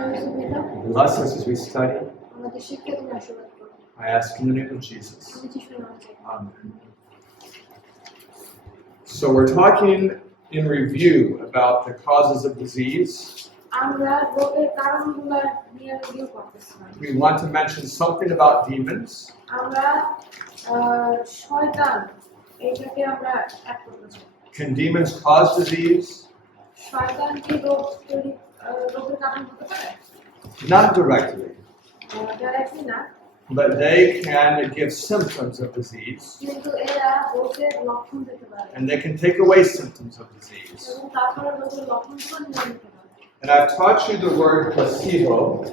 Bless us as we study. I ask in the name of Jesus. Amen. So we're talking in review about the causes of disease. We want to mention something about demons. Can demons cause disease? Not directly. But they can give symptoms of disease. And they can take away symptoms of disease. And I've taught you the word placebo.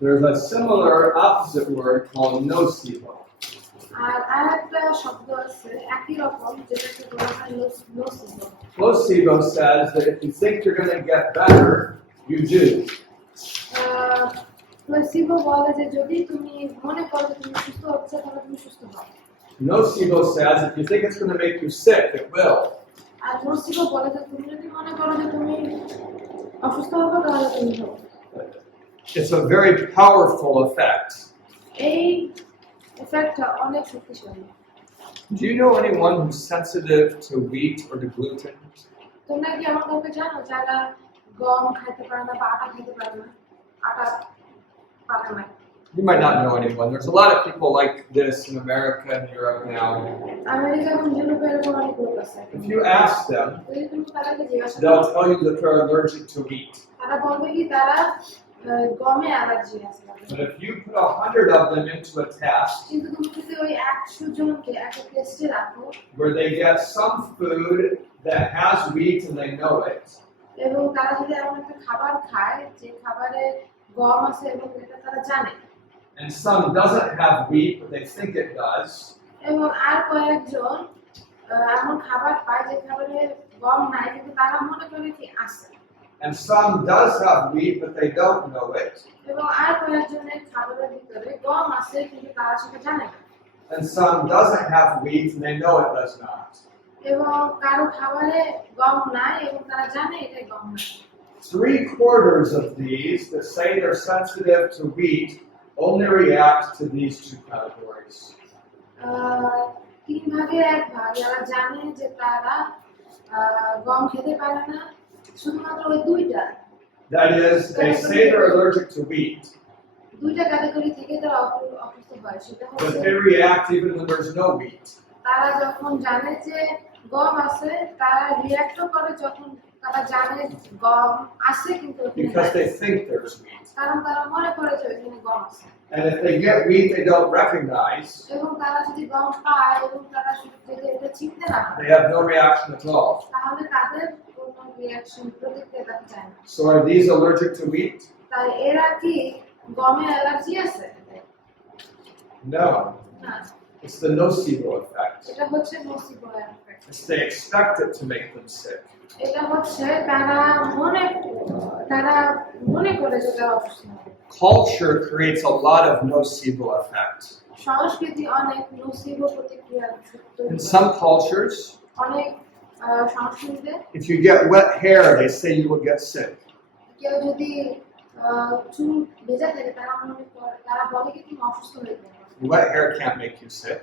There's a similar opposite word called nocebo. Nocebo says that if you think you're going to get better, you do. Nocebo says if you think it's going to make you sick, it will. It's a very powerful effect. Do you know anyone who's sensitive to wheat or to gluten? You might not know anyone. There's a lot of people like this in America and Europe now. If you ask them, they'll tell you that they're allergic to wheat. But if you put 100 of them into a test, where they get some food that has wheat and they know it, and some doesn't have wheat but they think it does, and some does have wheat but they don't know it, and some doesn't have wheat and they know it does not. 3/4 of these that say they're sensitive to wheat only react to these two categories. That is, they say they're allergic to wheat, but they react even when there's no wheat. Because they think there's wheat. And if they get wheat they don't recognize, they have no reaction at all. So are these allergic to wheat? No. It's the nocebo effect. It's they expect it to make them sick. Culture creates a lot of nocebo effect. In some cultures, if you get wet hair, they say you will get sick. Wet hair can't make you sick.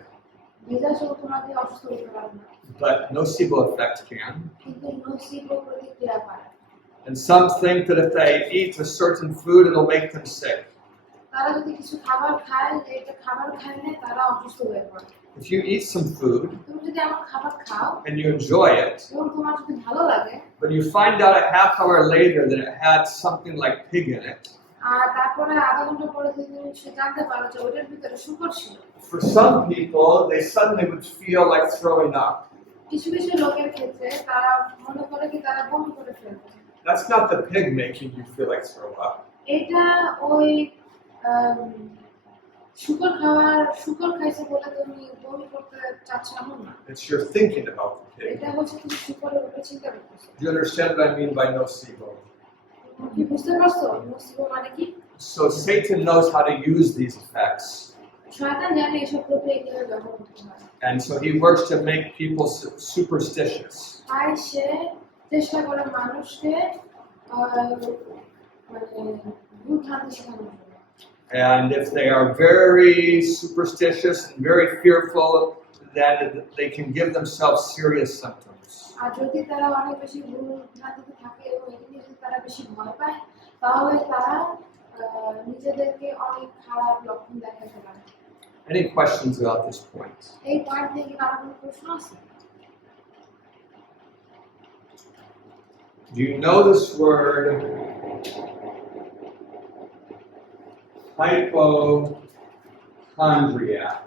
But nocebo effect can. And some think that if they eat a certain food, it'll make them sick. If you eat some food and you enjoy it, but you find out a half hour later that it had something like pig in it, for some people, they suddenly would feel like throwing up. That's not the pig making you feel like throw up. It's your thinking about the pig. Do you understand what I mean by nocebo? So Satan knows how to use these effects. And so he works to make people superstitious. And if they are very superstitious and very fearful, then they can give themselves serious symptoms. Any questions about this point? Do you know this word? Hypochondriac.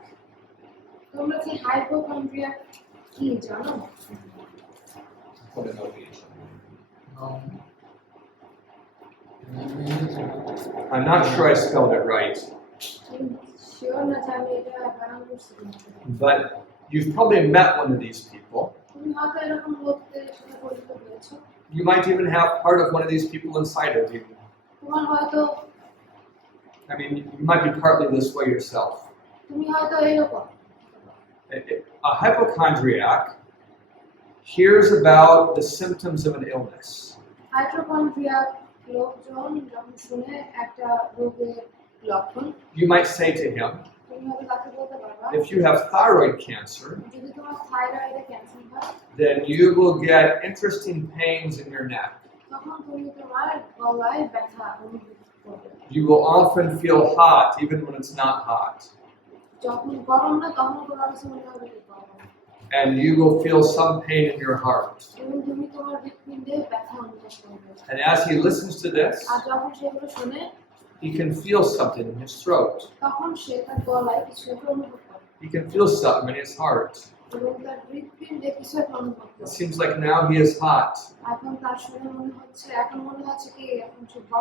I'm not sure I spelled it right. But you've probably met one of these people. You might even have part of one of these people inside of you. I mean, you might be partly this way yourself. A hypochondriac hears about the symptoms of an illness. You might say to him, if you have thyroid cancer, then you will get interesting pains in your neck. You will often feel hot even when it's not hot. And you will feel some pain in your heart. And as he listens to this, he can feel something in his throat. He can feel something in his heart. It seems like now he is hot.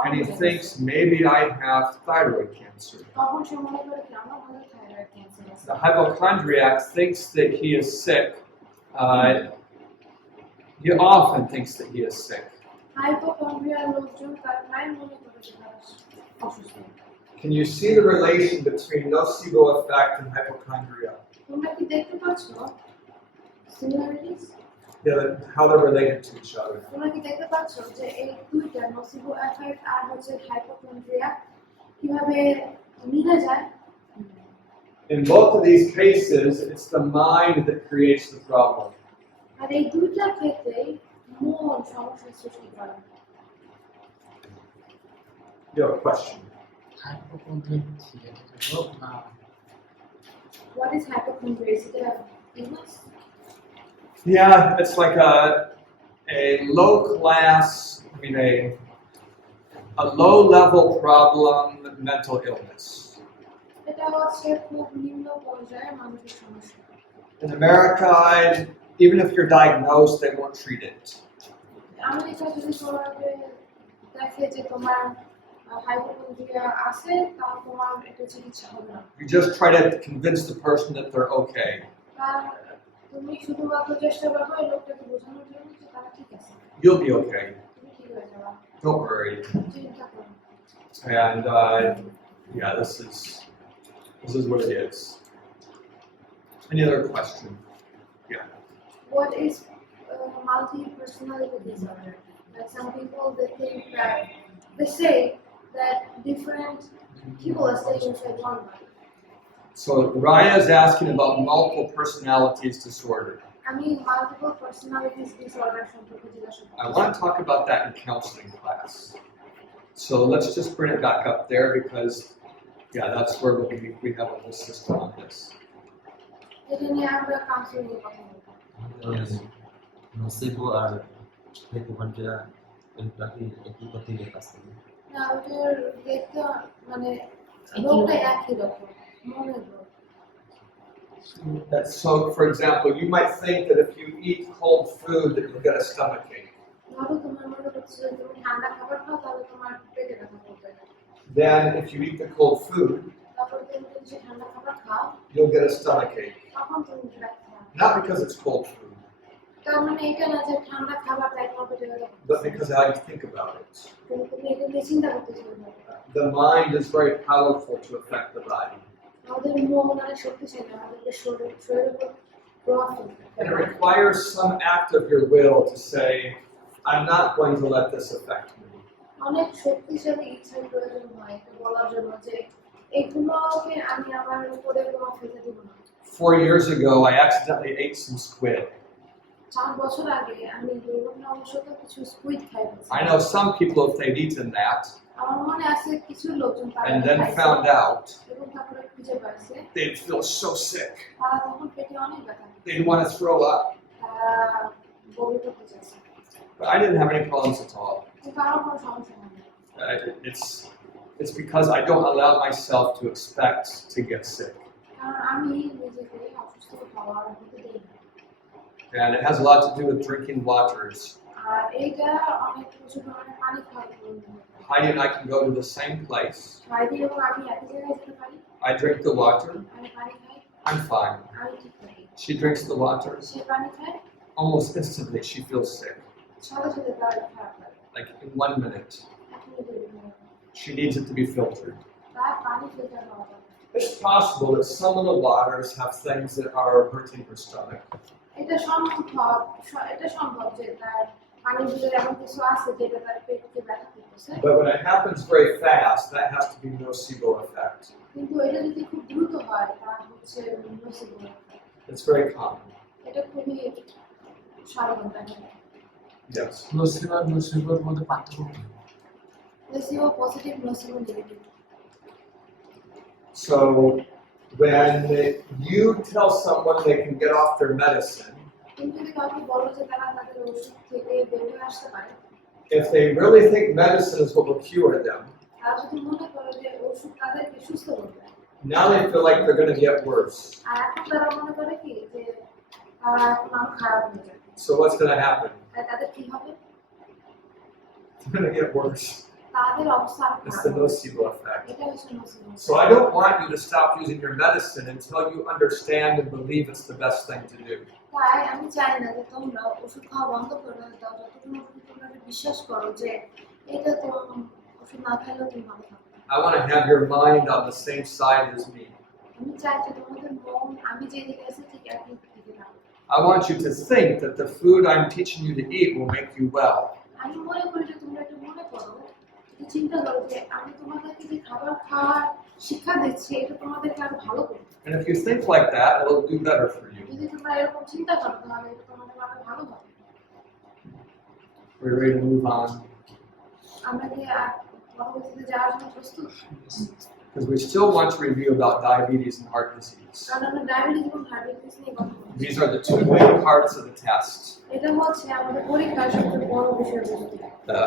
And he thinks, maybe I have thyroid cancer. The hypochondriac thinks that he is sick. He often thinks that he is sick. Can you see the relation between nocebo effect and hypochondria? Yeah, how they're related to each other. In both of these cases, it's the mind that creates the problem. You have a question? What is hypochondria? Is it a illness? Yeah, it's like a low-class, a low-level problem, mental illness. In America, even if you're diagnosed, they won't treat it. You just try to convince the person that they're okay. You'll be okay. Don't worry. And yeah, this is what it is. Any other question? Yeah. What is multi-personality disorder? Like some people, they say that different people are staying inside one body. So Raya is asking about multiple personalities disorder. Multiple personalities disorder. I want to talk about that in counseling class. So let's just bring it back up there because, yeah, that's where we have a whole system on this. Nocebo আর hypochondria এগুলাকে একই কথাই লেখা আছে। না, ওটার দেখতে রোগটা একই রকম, মনের রোগ। So, for example, you might think that if you eat cold food that you'll get a stomachache. Then, if you eat the cold food, you'll get a stomachache. Not because it's cold food, but because how you think about it. The mind is very powerful to affect the body. And it requires some act of your will to say, I'm not going to let this affect me. অনেক শক্তিশালী ইচ্ছার প্রয়োজন হয় এটা বলার জন্য যে এগুলোকে আমি আমার উপরে প্রভাব ফেলতে দেব না। 4 years ago, I accidentally ate some squid. 4 বছর আগে আমি দুর্ঘটনাবশত কিছু স্কুইড খাইছি। I know some people, if they'd eaten that আমার মনে আছে কিছু লোকজন তারা and then found out, এবং তারপরে খুঁজে পাইছে they'd feel so sick. তারা তখন পেটে অনেক ব্যথা পেত। They'd want to throw up. তারা বমি করতে চাইছে। But I didn't have any problems at all. কিন্তু আমার কোনো সমস্যা হয়নি। It's because I don't allow myself to expect to get sick. কারণ আমি নিজেকে অসুস্থ হওয়ার হতে দেই না। And it has a lot to do with drinking waters. আর এইটা অনেক কিছু ধরনের পানি খাওয়ার প্রয়োজন। Heidi and I can go to the same place. হাইদি এবং আমি একই জায়গায় যেতে পারি। I drink the water. আমি পানি খাই। I'm fine. আমি ঠিক থাকি। She drinks the water. সে পানি খায়। Almost instantly, she feels sick. সাথে সাথে তার খারাপ লাগে। Like in 1 minute. এক মিনিটের ভিতরে। She needs it to be filtered. তার পানি ফিল্টার হওয়া দরকার। It's possible that some of the waters have things that are hurting her stomach. এটা সম্ভব যে তার পানির ভিতরে এমন কিছু আছে যেটা তার পেটকে ব্যথা করতেছে। But when it happens very fast, that has to be nocebo effect. কিন্তু এটা যদি খুব দ্রুত হয় তার হচ্ছে নসিব effect। It's very common. এটা খুবই সাধারণ তাই না? Yes. নসিবের মধ্যে পার্থক্য কি? নসিব পজিটিভ নসিব negative. So when you tell someone they can get off their medicine, কিন্তু যদি কাউকে বলো যে তারা তাদের ওষুধ থেকে বের হয়ে আসতে পারে, if they really think medicine is what will cure them, তারা যদি মনে করে যে ওষুধ তাদেরকে সুস্থ করবে, now they feel like they're going to get worse. আর এখন তারা মনে করে কি যে তারা এখন আরো খারাপ হয়ে যাবে। So what's going to happen? তাদের কি হবে? They're going to get worse. তাদের অবস্থা আরো It's খারাপ the হবে। nocebo effect. এটা হচ্ছে নসিব। So I don't want you to stop using your medicine until you understand and believe it's the best thing to do. তাই আমি চাই না যে তোমরা ওষুধ খাওয়া বন্ধ করে দাও যতক্ষণ তোমরা বিশ্বাস করো যে এটা তো ওষুধ না খাইলেও তুমি ভালো থাকবে। I want to have your mind on the same side as me. আমি চাই যে তোমাদের মন আমি যে দিকে আছি ঠিক একই দিকে থাকবে। I want you to think that the food I'm teaching you to eat will make you well. আমি মনে করি যে তোমরা এটা মনে করো, চিন্তা করো যে আমি তোমাদেরকে যে খাবার খাওয়ার শিক্ষা দিচ্ছি এটা তোমাদেরকে আরো ভালো করবে। And if you think like that, it'll do better for you. যদি তোমরা এরকম চিন্তা করো তাহলে এটা তোমাদের আরো ভালো হবে। We're ready to move on আমরা কি আর পরবর্তীতে যাওয়ার জন্য প্রস্তুত? because we still want to review about diabetes and heart disease. কারণ আমরা ডায়াবেটিস এবং হার্ট ডিজিজ নিয়ে কথা বলছি। These are the two main parts of the test. এটা হচ্ছে আমাদের পরীক্ষার সবচেয়ে বড় বিষয়বস্তু।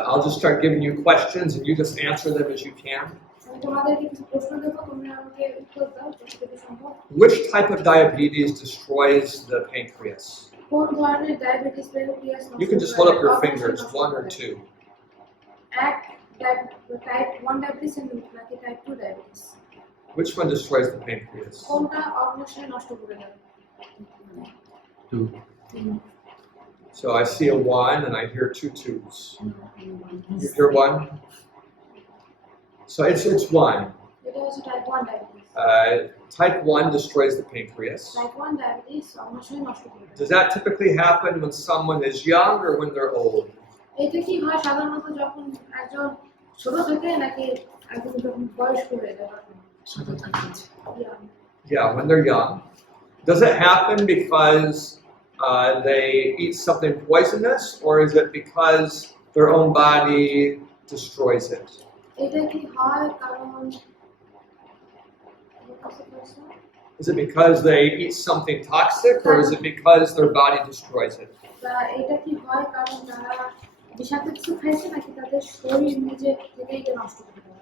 I'll just start giving you questions and you just answer them as you can. আমি তোমাদেরকে কিছু প্রশ্ন দেব, তোমরা আমাকে উত্তর দাও যতটুকু সম্ভব। Which type of diabetes destroys the pancreas? কোন ধরনের diabetes pancreas? You can just hold up your fingers, 1 or 2. টাইপ 1 ডায়াবেটিস নাকি টাইপ 2 diabetes? Which one destroys the pancreas? কোনটা অগ্ন্যাশয় নষ্ট করে দেয়? 2. So I see a 1 and I hear 2 2s. You hear 1? So it's 1. এটা হচ্ছে type 1 diabetes. Type 1 destroys the pancreas. Type 1 diabetes অগ্ন্যাশয় নষ্ট করে দেয়। Does that typically happen when someone is young or when they're old? এটা কি হয় সাধারণত যখন একজন ছোট থাকে নাকি একজন যখন বয়স্ক হয়ে যায় তখন? ছোট থাকে। Yeah, when they're young. Does it happen because they eat something poisonous, or is it because their own body destroys it? এটা কি হয় কারণ Is it because they eat something toxic, or is it because their body destroys it? এটা কি হয় কারণ তারা বিষাক্ত কিছু খাইছে নাকি তাদের শরীর নিজে থেকে এটা নষ্ট করে দেয়?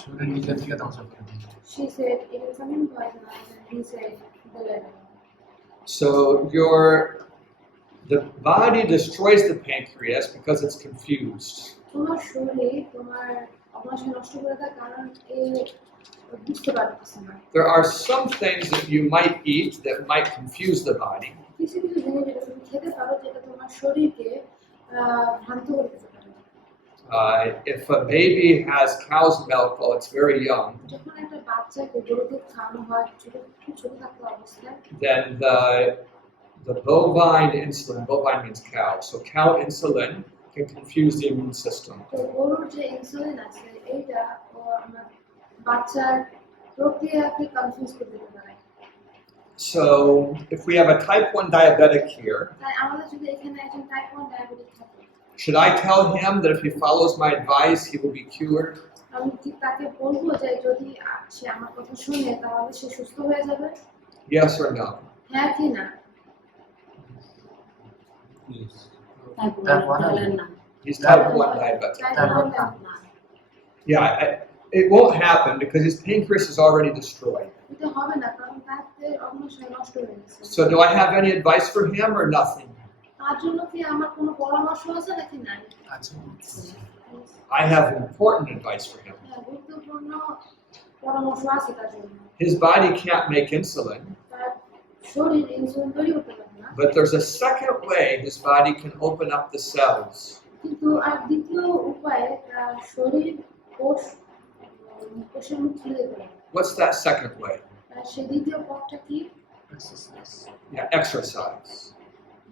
শরীর নিজে থেকে ধ্বংস করে দেয়। She said it is something poisonous and he said the letter. So the body destroys the pancreas because it's confused. তোমার শরীর তোমার অগ্ন্যাশয় নষ্ট করে দেয় কারণ বুঝতে পারতেছে না। There are some things that you might eat that might confuse the body. কিছু কিছু জিনিস যেটা তুমি খেতে পারো যেটা তোমার শরীরকে ভ্রান্ত করে দিতে পারে। If a baby has cow's milk while it's very young, যখন একটা বাচ্চাকে গরুর দুধ খাওয়ানো হয় খুব ছোট থাকা অবস্থায়, then The bovine insulin, bovine means cow, so cow insulin can confuse the immune system. তো গরুর যে ইনসুলিন আছে এইটা ও আমার বাচ্চার প্রক্রিয়াকে কনফিউজ করে দিতে পারে। So if we have a type 1 diabetic here, তাই আমাদের যদি এখানে একজন টাইপ 1 ডায়াবেটিক থাকে, should I tell him that if he follows my advice, he will be cured? আমি কি তাকে বলবো যে যদি সে আমার কথা শুনে তাহলে সে সুস্থ হয়ে যাবে? Yes or no? হ্যাঁ কি না? Yes. He's type 1 diabetic. Yeah, it won't happen because his pancreas is already destroyed. এটা হবে না কারণ তাতে অগ্ন্যাশয় নষ্ট হয়ে গেছে। So do I have any advice for him or nothing? তার জন্য কি আমার কোনো পরামর্শ আছে নাকি নাই? আচ্ছা I have important advice for him. হ্যাঁ, গুরুত্বপূর্ণ পরামর্শ আছে তার জন্য। His body can't make insulin, তার শরীর ইনসুলিন তৈরি করতে পারে না, but there's a second way his body can open up the cells. কিন্তু আর দ্বিতীয় উপায়ে তার শরীর কোষের মুখ খুলে দিতে পারে। What's that second way? আর সেই দ্বিতীয় পথটা কি? Yeah, exercise.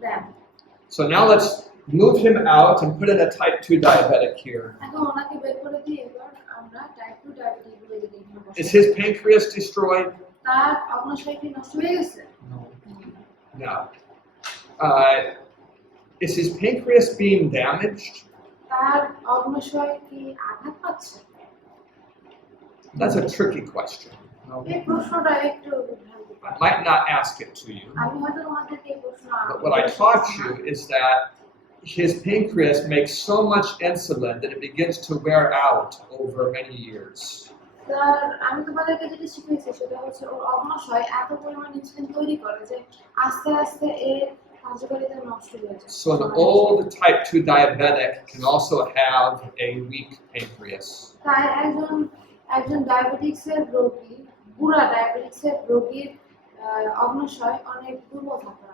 ব্যায়াম। So now let's move him out and put in a type 2 diabetic here. এখন ওনাকে বের করে দিয়ে এবার আমরা টাইপ 2 ডায়াবেটিস বলে দিই। Is his pancreas destroyed? তার অগ্ন্যাশয় কি নষ্ট হয়ে গেছে? No. Is his pancreas being damaged? তার অগ্ন্যাশয় কি আঘাত পাচ্ছে? That's a tricky question. এই প্রশ্নটা একটু I might not ask it to you, আমি হয়তো তোমাদেরকে এই প্রশ্ন but what I taught you is that his pancreas makes so much insulin that it begins to wear out over many years. তার আমি তোমাদেরকে যেটা শিখিয়েছি সেটা হচ্ছে ওর অগ্ন্যাশয় এত পরিমাণ ইনসুলিন তৈরি করে যে আস্তে আস্তে এর কার্যকারিতা নষ্ট হয়ে যায়। So an old type 2 diabetic can also have a weak pancreas. তাই একজন ডায়াবেটিক্সের রোগী, বুড়া ডায়াবেটিক্সের রোগীর অগ্ন্যাশয় অনেক দুর্বল থাকে।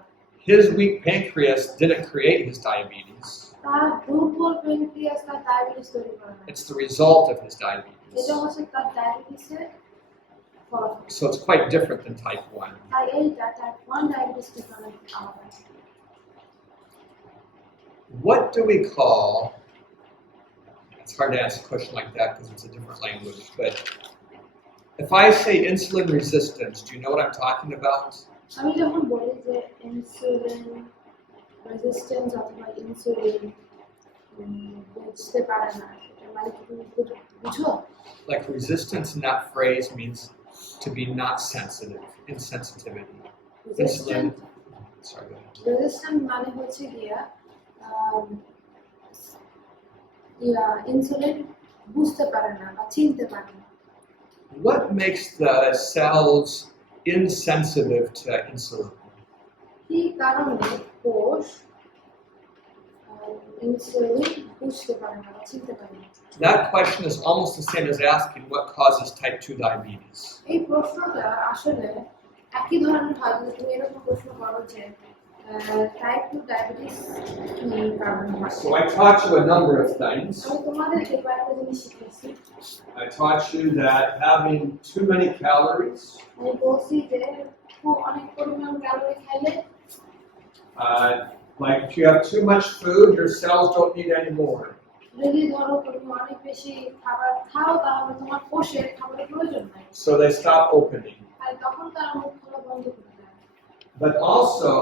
His weak pancreas didn't create his diabetes. তার দুর্বল প্যানক্রিয়াস তার ডায়াবেটিস তৈরি করে না। It's the result of his diabetes. এটা হচ্ছে তার ডায়াবেটিসের ফল। So it's quite different than type 1. তাই এইটা টাইপ 1 ডায়াবেটিস থেকে অনেক আলাদা। What do we call, it's hard to answer a question like that because it's a different language, but if I say insulin resistance, do you know what I'm talking about? আমি যখন বলি যে insulin resistance অথবা ইনসুলিন বুঝতে পারে না, এটা মানে কি তুমি বুঝো? Like resistance in that phrase means to be not sensitive, insensitivity. Insulin, sorry, go ahead. Resistance মানে হচ্ছে গিয়া ইনসুলিন বুঝতে পারে না বা চিনতে পারে না। What makes the cells insensitive to insulin? কি কারণে কোষ ইনসুলিন বুঝতে পারে না বা চিনতে পারে না? That question is almost the same as asking what causes type 2 diabetes. এই প্রশ্নটা আসলে একই ধরনের হয় যদি তুমি এরকম প্রশ্ন করো যে টাইপ 2 ডায়াবেটিস কি কারণে হয়। So I taught you a number of things. আমি তোমাদেরকে কয়েকটা জিনিস শিখিয়েছি। I taught you that having too many calories, আমি বলছি যে খুব অনেক পরিমাণ ক্যালোরি খাইলে like if you have too much food, your cells don't need any more. যদি ধরো তুমি অনেক বেশি খাবার খাও তাহলে তোমার কোষের খাবারের প্রয়োজন নাই, So they stop opening. তাই তখন তারা মুখ খোলা বন্ধ করে দেয়। But also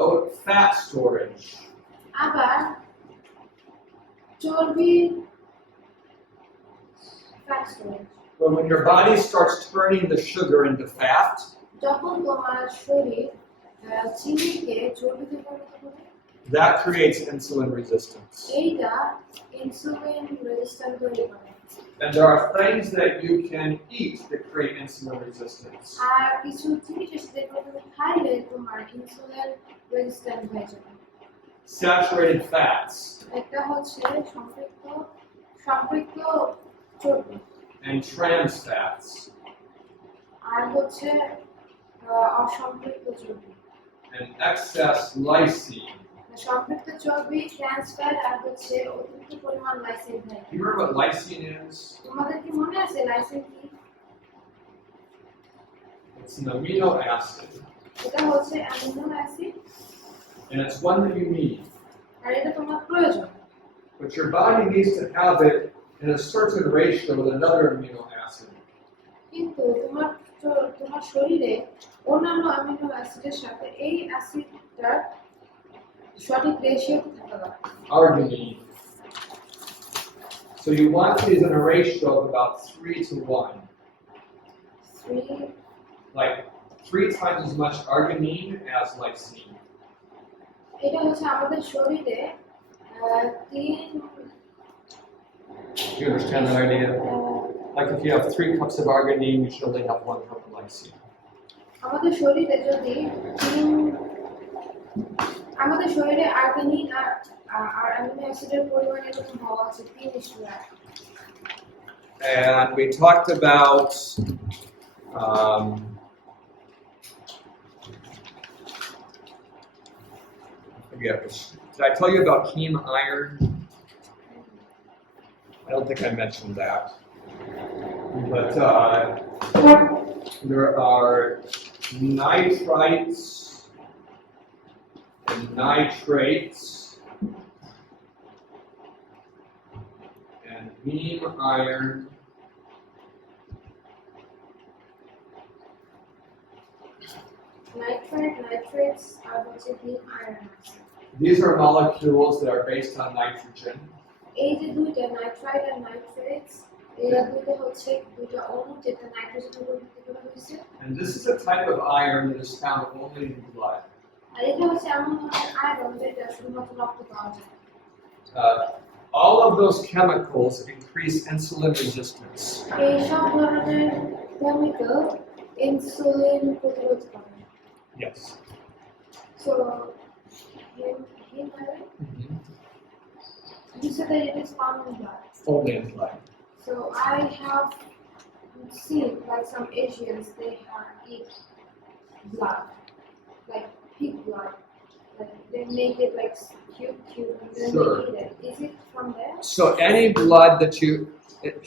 fat storage. আবার চর্বি fat storage, But when your body starts turning the sugar into fat, যখন তোমার শরীর চিনিকে চর্বিতে পরিণত করে, that creates insulin resistance. এইটা ইনসুলিন রেজিস্ট্যান্স তৈরি করে। And there are things that you can eat that create insulin resistance. আর কিছু জিনিস আছে যেগুলো তুমি খাইলে তোমার ইনসুলিন রেজিস্ট্যান্ট হয়ে যাবে। Saturated fats একটা হচ্ছে সম্পৃক্ত চর্বি, and trans fats. আর হচ্ছে অসম্পৃক্ত চর্বি। And excess lysine. সম্পৃক্ত চর্বি, ট্রান্স ফ্যাট আর হচ্ছে অতিরিক্ত পরিমাণ লাইসিন থাকে। You remember what lysine is? তোমাদের কি মনে আছে লাইসিন কি? It's an amino acid. এটা হচ্ছে amino acid. and it's one that you need. আর এটা তোমার প্রয়োজন। But your body needs to have it in a certain ratio with another amino acid. কিন্তু তোমার শরীরে অন্যান্য অ্যামিনো অ্যাসিডের সাথে এই অ্যাসিডটার সঠিক রেশিওতে থাকা দরকার। Arginine. So you want these in a ratio of about 3:1. 3 Like 3 times as much arginine as lysine. এটা হচ্ছে আমাদের শরীরে 3 Do you understand that idea? Like if you have 3 cups of arginine, you should only have 1 cup of lysine. আমাদের শরীরে যদি আমাদের শরীরে আর্গিনিন আর অ্যামিনো অ্যাসিডের পরিমাণ এরকম হওয়া আছে 3:1। And we talked about did I tell you about heme iron? I don't think I mentioned that. But there are nitrites and nitrates and heme iron. Nitrates are হচ্ছে heme iron আছে। These are molecules that are based on nitrogen. এই যে দুইটা নাইট্রাইট আর নাইট্রেটস এরা দুইটা হচ্ছে দুইটা অণু যেটা নাইট্রোজেনের উপর ভিত্তি করে হয়েছে। And this is a type of iron that is found only in blood. আর এটা হচ্ছে এমন ধরনের আয়রন যেটা শুধুমাত্র রক্তে পাওয়া যায়। All of those chemicals increase insulin resistance. এই সব ধরনের কেমিক্যাল ইনসুলিন প্রতিরোধ করে। Yes. So heme iron, you said that it is found in blood. Only in blood. So I have seen like some Asians they eat blood, like pig blood. Like they make it like cube and then Sure. they eat it. Is it from there? So any blood that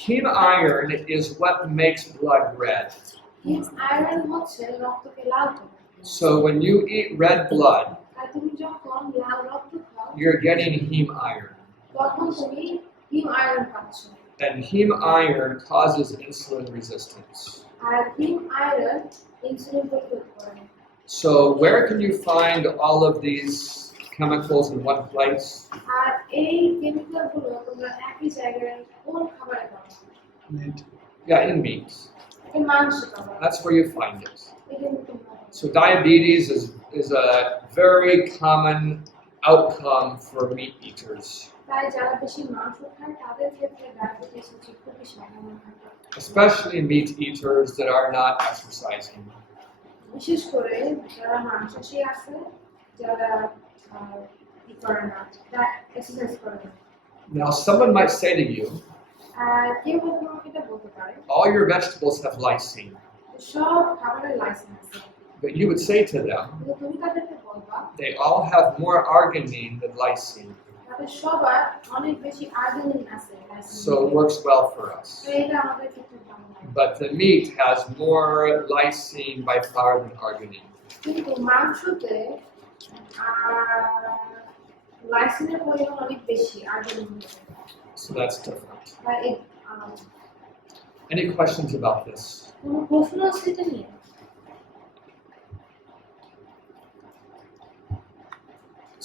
heme iron is what makes blood red. Heme iron হচ্ছে রক্তকে লাল করে। So when you eat red blood, আর তুমি যখন লাল রক্ত খাও you're getting heme iron. তখন তুমি heme iron পাচ্ছ। And heme iron causes insulin resistance. R heme iron insulin প্রতিরোধ করে। So where can you find all of these chemicals in one place? আর এই কেমিক্যালগুলো তোমরা একই জায়গায় কোন খাবারে পাবে? Meat. Yeah, in meat. এই মাংসে পাবে। That's where you find it. এটা তুমি পাবে। So diabetes is a very common outcome for meat eaters, তাই যারা বেশি মাংস খায় তাদের ক্ষেত্রে ডায়াবেটিস হচ্ছে খুবই সাধারণ ঘটনা। especially meat eaters that are not exercising. বিশেষ করে যারা মাংসাশী আছে যারা কি করে না এক্সারসাইজ করে না। Now someone might say to you, আর কেউ তোমাকে এটা বলতে পারে all your vegetables have lysine. সব খাবারের লাইসেন্স আছে, But you would say to them, কিন্তু তুমি তাদেরকে বলবা they all have more arginine than lysine. তাদের সবার অনেক বেশি আর্জিনিন আছে licence. So it works well for us. তো এটা আমাদের ক্ষেত্রে ভালো হয়। But the meat has more lysine by far than arginine. কিন্তু মাংসতে লাইসিনের পরিমাণ অনেক বেশি আর্জিনিন থেকে। So that's different. বা এই Any questions about this? কোনো প্রশ্ন আছে এটা নিয়ে?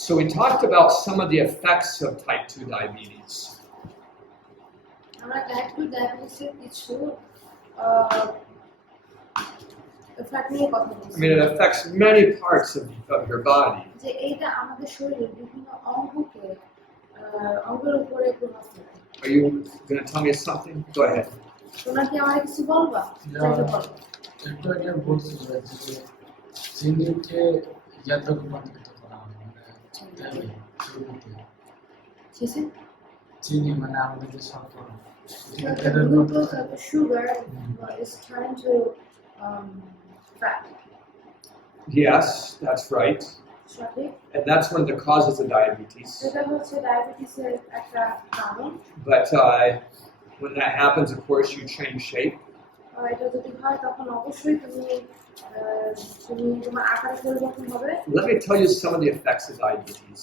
So we talked about some of the effects of type 2 diabetes. আমরা টাইপ 2 ডায়াবেটিসের কিছু এফেক্ট নিয়ে কথা I বলছি। mean, it affects many parts of your body. যে এইটা আমাদের শরীরের বিভিন্ন অঙ্গের উপরে প্রভাব ফেলে। Are you going to tell me something? Go ahead. তোমরা কি আমাকে কিছু বলবা? যাকে বলো। একটু আগে বলছিল যে চিনিকে ইয়াতে রূপান্তরিত করা হয় তেলে চর্বিতে। চিনি মানে আমাদের যে শর্করা তেলের মধ্যে Sugar is turned to fat. Yes, that's right. সঠিক। And that's one of the causes of diabetes. সেটা হচ্ছে ডায়াবেটিসের একটা কারণ। But when that happens, of course, you change shape. এটা যদি হয় তখন অবশ্যই তুমি তোমার আকারে পরিবর্তন হবে। Let me tell you some of the effects of diabetes.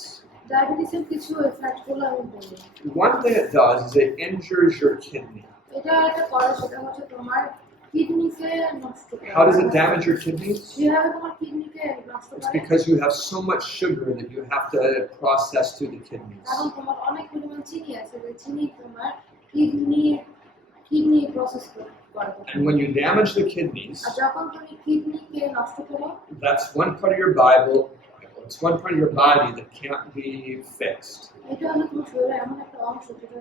ডায়াবেটিসের কিছু এফেক্ট গুলো আমি বলি। One thing it does is it injures your kidney. এটা করে সেটা হচ্ছে তোমার কিডনিকে নষ্ট করে। How does it damage your kidneys? কিভাবে তোমার কিডনিকে নষ্ট It's করে? because you have so much sugar that you have to process through the kidneys. কারণ তোমার অনেক পরিমাণ চিনি আছে, যে চিনি তোমার কিডনি প্রসেস করে। And when you damage the kidneys, আর যখন তুমি কিডনিকে নষ্ট করো, that's one part of your Bible. It's one part of your body that can't be fixed. এটা হলো তোমার শরীরের এমন একটা অংশ যেটা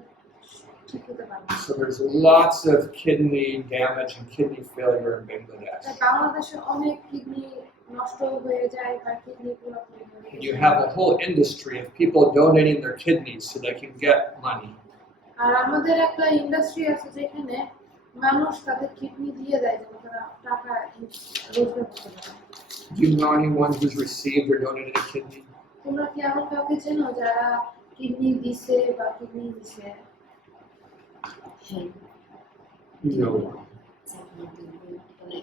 ঠিক হতে পারে না। So there's lots of kidney damage and kidney failure in Bangladesh. তাই বাংলাদেশে অনেক কিডনি নষ্ট হয়ে যায় বা কিডনি পুরোপুরি মরে And you যায়। have a whole industry of people donating their kidneys so they can get money. আর আমাদের একটা ইন্ডাস্ট্রি আছে যেখানে মানুষ তাদের কিডনি দিয়ে দেয় যেন তারা টাকা রোজগার করতে পারে। Do you know anyone who's received or donated a kidney? তোমরা কি এমন কাউকে চেনো যারা কিডনি দিছে বা কিডনি দিছে? হ্যাঁ, No one. মানে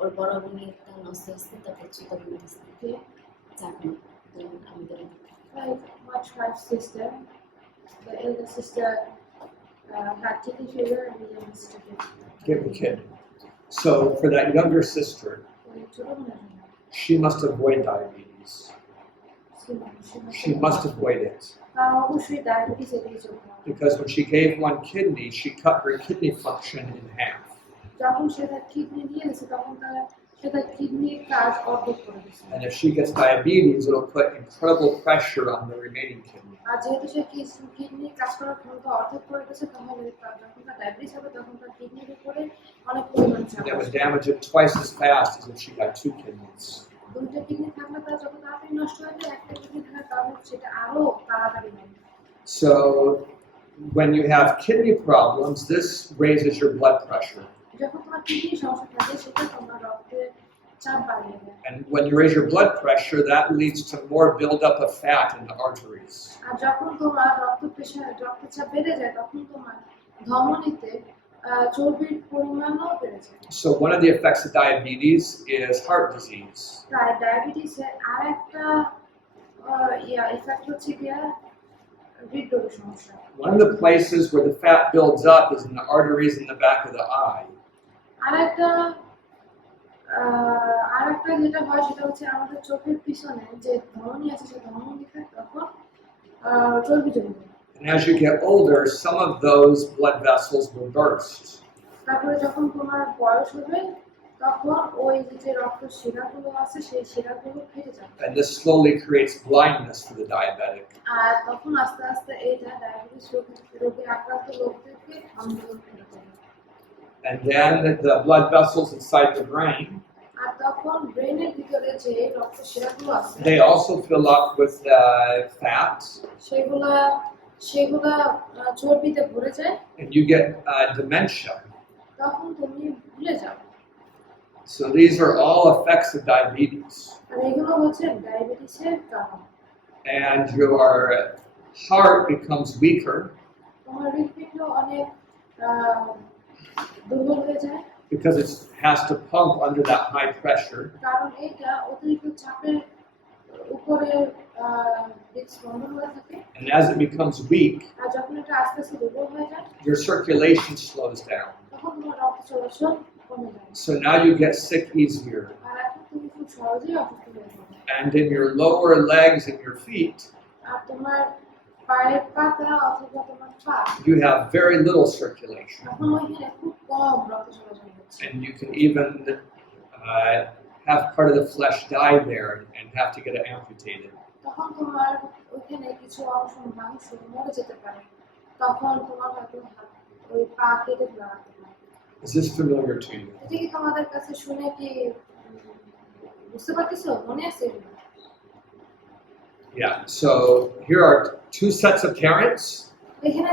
ওর বড় বোনের একটা নষ্ট হচ্ছে, তারপর ছোট বোন দিচ্ছে কে? চাকরি। তো আমাদের My wife's sister, the elder sister, had kidney failure and the younger sister Give a kidney. So for that younger sister, she must avoid diabetes. She must avoid it. অবশ্যই ডায়াবেটিস এড়িয়ে চলতে হবে। Because when she gave one kidney, she cut her kidney function in half. যখন সে তার কিডনি দিয়ে দিয়েছে তখন সে তার কিডনির কাজ অর্ধেক করে দিয়েছে। And if she gets diabetes, it'll put incredible pressure on the remaining kidney. আর যেহেতু সে কিডনির কাজ করার ক্ষমতা অর্ধেক করে দিয়েছে, তাহলে যখন তার ডায়াবেটিস হবে তখন তার কিডনির উপরে অনেক পরিমাণ চাপ That would আসবে। damage it twice as fast as if she got two kidneys. দুইটা কিডনি থাকলে তার যত তাড়াতাড়ি নষ্ট হয়ে যায়, একটা কিডনি থাকার কারণে সেটা আরো তাড়াতাড়ি হয়। So when you have kidney problems, this raises your blood pressure. যখন তোমার কিডনির সমস্যা থাকে সেটা তোমার রক্তের চাপ বাড়িয়ে দেয়। And when you raise your blood pressure, that leads to more buildup of fat in the arteries. আর যখন তোমার রক্তচাপ বেড়ে যায় তখন তোমার ধমনীতে চর্বির পরিমাণও বেড়ে যায়। So one of the effects of diabetes is heart disease. তাই ডায়াবেটিসের আরেকটা ইফেক্ট হচ্ছে গিয়া হৃদরোগের সমস্যা। One of the places where the fat builds up is in the arteries in the back of the eye. আরেকটা যেটা হয় সেটা হচ্ছে আমাদের চোখের পিছনে যে ধমনী আছে সেই ধমনীতে তখন চর্বি জমে যায়। And as you get older, some of those blood vessels will burst. তারপরে যখন তোমার বয়স হবে তখন ওই যে রক্তের শিরাগুলো আছে সেই শিরাগুলো ফেটে যাবে। And this slowly creates blindness for the diabetic. আর তখন আস্তে আস্তে এইটা ডায়াবেটিস রোগে আক্রান্ত লোকদেরকে অন্ধ করে দেয়। And then the blood vessels inside the brain, আর তখন ব্রেনের ভিতরে যে রক্তের শিরাগুলো আছে they also fill up with fat, সেগুলা চর্বিতে ভরে যায়, and you get dementia. তখন তুমি ভুলে যাও। So these are all effects of diabetes. আর এগুলো হচ্ছে ডায়াবেটিসের কারণ। And your heart becomes weaker তোমার হৃৎপিণ্ড অনেক দুর্বল হয়ে যায়, because it has to pump under that high pressure. কারণ এটা অতিরিক্ত চাপের উপরে হৃদস্পন্দন হয়ে থাকে। And as it becomes weak, আর যখন এটা আস্তে আস্তে দুর্বল হয়ে যায় your circulation slows down. তখন তোমার রক্ত চলাচল কমে যায়। So now you get sick easier. আর এখন তুমি খুব সহজেই অসুস্থ হয়ে যাবে। And in your lower legs and your feet, আর তোমার পায়ের পাতা অথবা তোমার পা you have very little circulation. এখন ওইখানে খুব কম রক্ত চলাচল হচ্ছে। And you can even have part of the flesh die there and have to get it amputated. তখন তোমার ওইখানে কিছু অংশ মাংস মরে যেতে পারে, তখন তোমার হয়তো ওই পা কেটে লাগাতে পারে। Is this familiar to you? এটা কি তোমাদের কাছে শুনে কি বুঝতে পারতেছো? মনে আছে এগুলো? Yeah. So here are two sets of parents. এখানে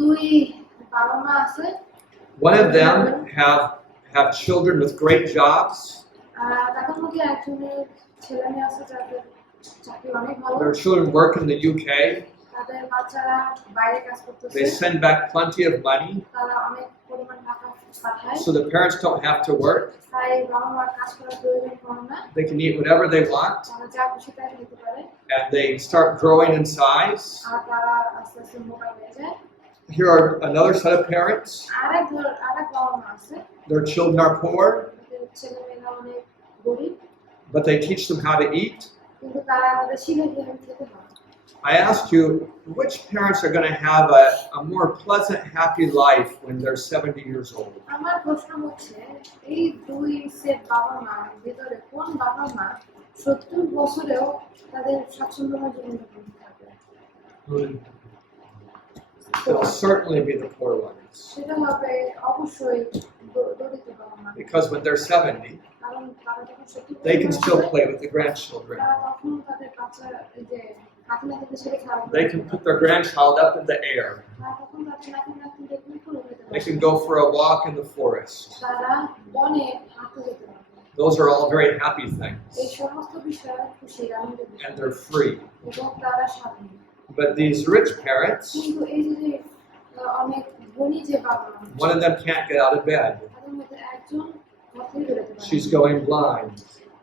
দুই বাবা মা আছে। One of them have children with great jobs. তাদের মধ্যে একজনের ছেলে মেয়ে আছে যাদের চাকরি অনেক ভালো। Their children work in the UK. তাদের বাচ্চারা বাইরে কাজ করতেছে, They send back plenty of money তারা অনেক পরিমাণ টাকা পাঠায়, so the parents don't have to work. তাই বাবা মার কাজ করার প্রয়োজন পড়ে না, They can eat whatever they want, তারা যা খুশি তাই খেতে পারে, and they start growing in size. আর তারা আস্তে আস্তে মোটা হয়ে যায়। Here are another set of parents. আরেক বাবা মা আছে, Their children are poor, তাদের ছেলেমেয়েরা অনেক গরিব, but they teach them how to eat. কিন্তু তারা তাদের শিখে কিভাবে খেতে হয়। I asked you, which parents are going to have a more pleasant, happy life when they're 70 years old? আমার প্রশ্ন হচ্ছে, এই দুই সেট বাবা মা ভিতরে কোন বাবা মা 70 বছরেও তাদের স্বাচ্ছন্দ্যময় জীবনযাপন থাকবে? It'll certainly be the poor ones. সেটা হবে অবশ্যই দরিদ্র বাবা মা, Because when they're 70, কারণ তারা যখন 70 they can বছর still হবে, play with the grandchildren. তারা তখন তাদের বাচ্চা এই যে নাতি নাতিদের সাথে খেলা করতে They can put their grandchild up in the air. তারা তখন তাদের নাতি নাতিদের নিয়ে ঘুরে যেতে They পারে, can go for a walk in the forest. তারা বনে হাঁটতে যেতে পারে। Those are all very happy এই things. সমস্ত বিষয়ে খুশির আনন্দের বিষয় And they're free. এবং তারা স্বাধীন। But these rich parents, কিন্তু এই যে অনেক ধনী যে বাবা মা, one of them can't get out of bed. তাদের মধ্যে একজন ঘর থেকে বেরোতে পারে She's না, going blind.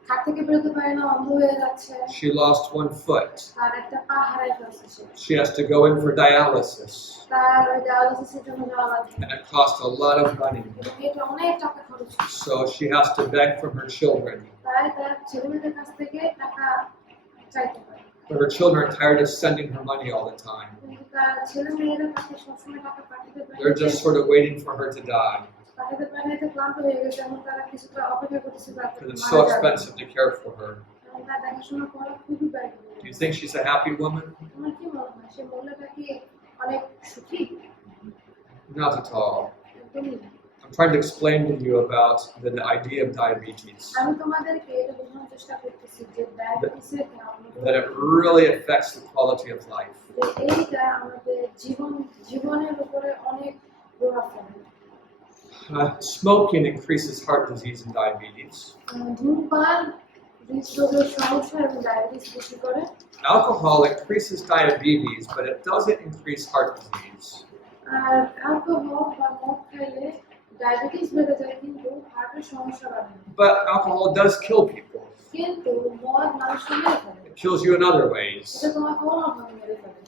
খাট থেকে বেরোতে পারে না, অন্ধ হয়ে যাচ্ছে, She lost one foot. তার একটা পা হারাই ফেলছে সে, She has to go in for dialysis. তার ওই ডায়ালিসিসের জন্য যাওয়া লাগে And it costs a lot of money. এবং এটা অনেক টাকা খরচ হয়। So she has to beg from her children. তাই তার ছেলেমেয়েদের কাছ থেকে টাকা চাইতে পারে, But her children are tired of sending her money all the time. কিন্তু তার ছেলেমেয়েরা তাকে সবসময় টাকা They're just sort of waiting for her to die পাঠাতে ক্লান্ত হয়ে গেছে এবং তারা কিছুটা অপেক্ষা করতেছে তাকে because it's মারা so যাবে। expensive to care for her. এবং তার দেখাশোনা করা খুবই ব্যয়। Do you think she's a happy woman? তোমার কি মনে হয় সে মহিলাটা কি অনেক সুখী? Not at all. একদমই না। I'm trying to explain to you about the idea of diabetes. আমি তোমাদেরকে এটা বোঝানোর চেষ্টা করতেছি যে ডায়াবেটিসের That it really affects the quality of life. যে এইটা আমাদের জীবনের উপরে অনেক প্রভাব ফেলে। Smoking increases heart disease and diabetes. ধূমপান হৃদরোগের সমস্যা এবং ডায়াবেটিস বেশি করে। Alcohol increases diabetes, but it doesn't increase heart disease. আর অ্যালকোহল বা মদ খাইলে ডায়াবেটিস বেড়ে যায় কিন্তু হার্টের সমস্যা বাড়ে না। But alcohol does kill people. কিন্তু মদ মানুষকে মেরে ফেলে, It kills you in other ways. এটা তোমাকে অন্যভাবে মেরে ফেলে।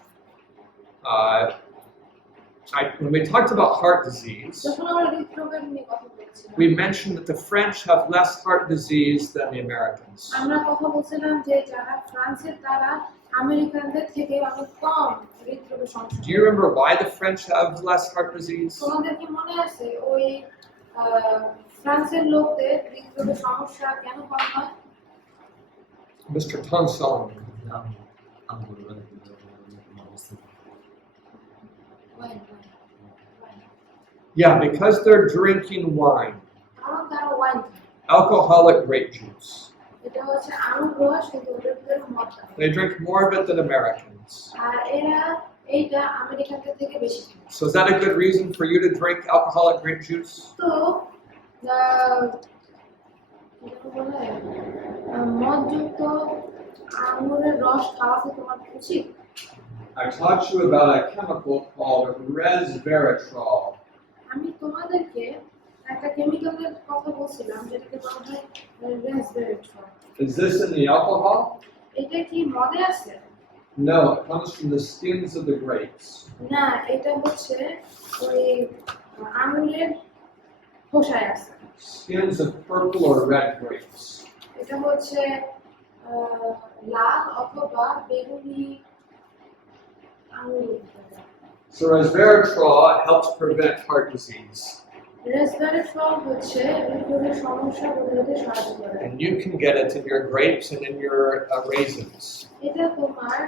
When we talked about heart disease, যখন আমরা হৃদরোগের নিয়ে কথা বলছিলাম, we mentioned that the French have less heart disease than the Americans. আমরা কথা বলছিলাম যে যারা ফ্রান্সের তারা আমেরিকানদের থেকে অনেক কম হৃদরোগের সমস্যা। Do you remember why the French have less heart disease? তোমাদের কি মনে আছে ওই ফ্রান্সের লোকদের হৃদরোগের সমস্যা কেন কম হয়? Mr. Tonsong. Yeah, because they're drinking wine, কারণ তারা ওয়াইন খায়, alcoholic grape juice. এটা হচ্ছে আঙুর রস কিন্তু ওদের ভিতরে মদ থাকে। They drink more of it than Americans. আর এরা এইটা আমেরিকানদের থেকে বেশি খায়। So is that a good reason for you to drink alcoholic grape juice? তো মদযুক্ত আঙুরের রস খাওয়া কি তোমার উচিত? I taught you about a chemical called resveratrol. আমি তোমাদেরকে একটা কেমিক্যালের কথা বলছিলাম যেটাকে বলা হয় resveratrol. Is this in the alcohol? এটা কি মদে আছে? No, it comes from the skins of the grapes. না, এটা হচ্ছে ওই আঙুরের খোসায় আছে। Skins of purple or red grapes. এটা হচ্ছে লাল অথবা বেগুনি আঙুর। So resveratrol helps prevent heart disease. Resveratrol হচ্ছে হৃদরোগের সমস্যা প্রতিরোধে সাহায্য করে। And you can get it in your grapes and in your raisins. এটা তোমার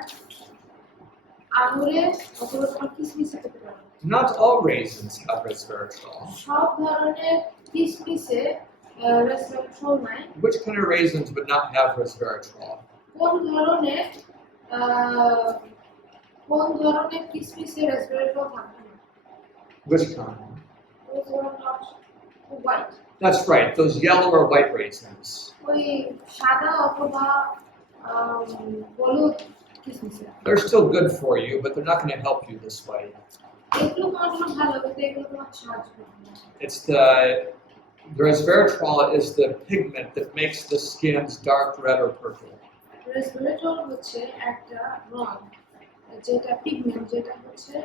আঙুরে অথবা তোমার কিশমিশে খেতে পারো। Not all raisins have resveratrol. সব ধরনের কিশমিশে রেসভেরাট্রল নাই। Which kind of raisins would not have resveratrol? কোন ধরনের কিশমিশে রেসভেরাট্রল থাকবে না? Which kind? Those are not white. That's right, those yellow or white raisins. ওই সাদা অথবা হলুদ কিসমিস। They're still good for you, but they're not going to help you this way. এগুলো তোমার জন্য ভালো, কিন্তু এগুলো তোমার সাহায্য করবে না। It's the resveratrol is the pigment that makes the skins dark red or purple. Resveratrol হচ্ছে একটা রং, যেটা পিগমেন্ট, যেটা হচ্ছে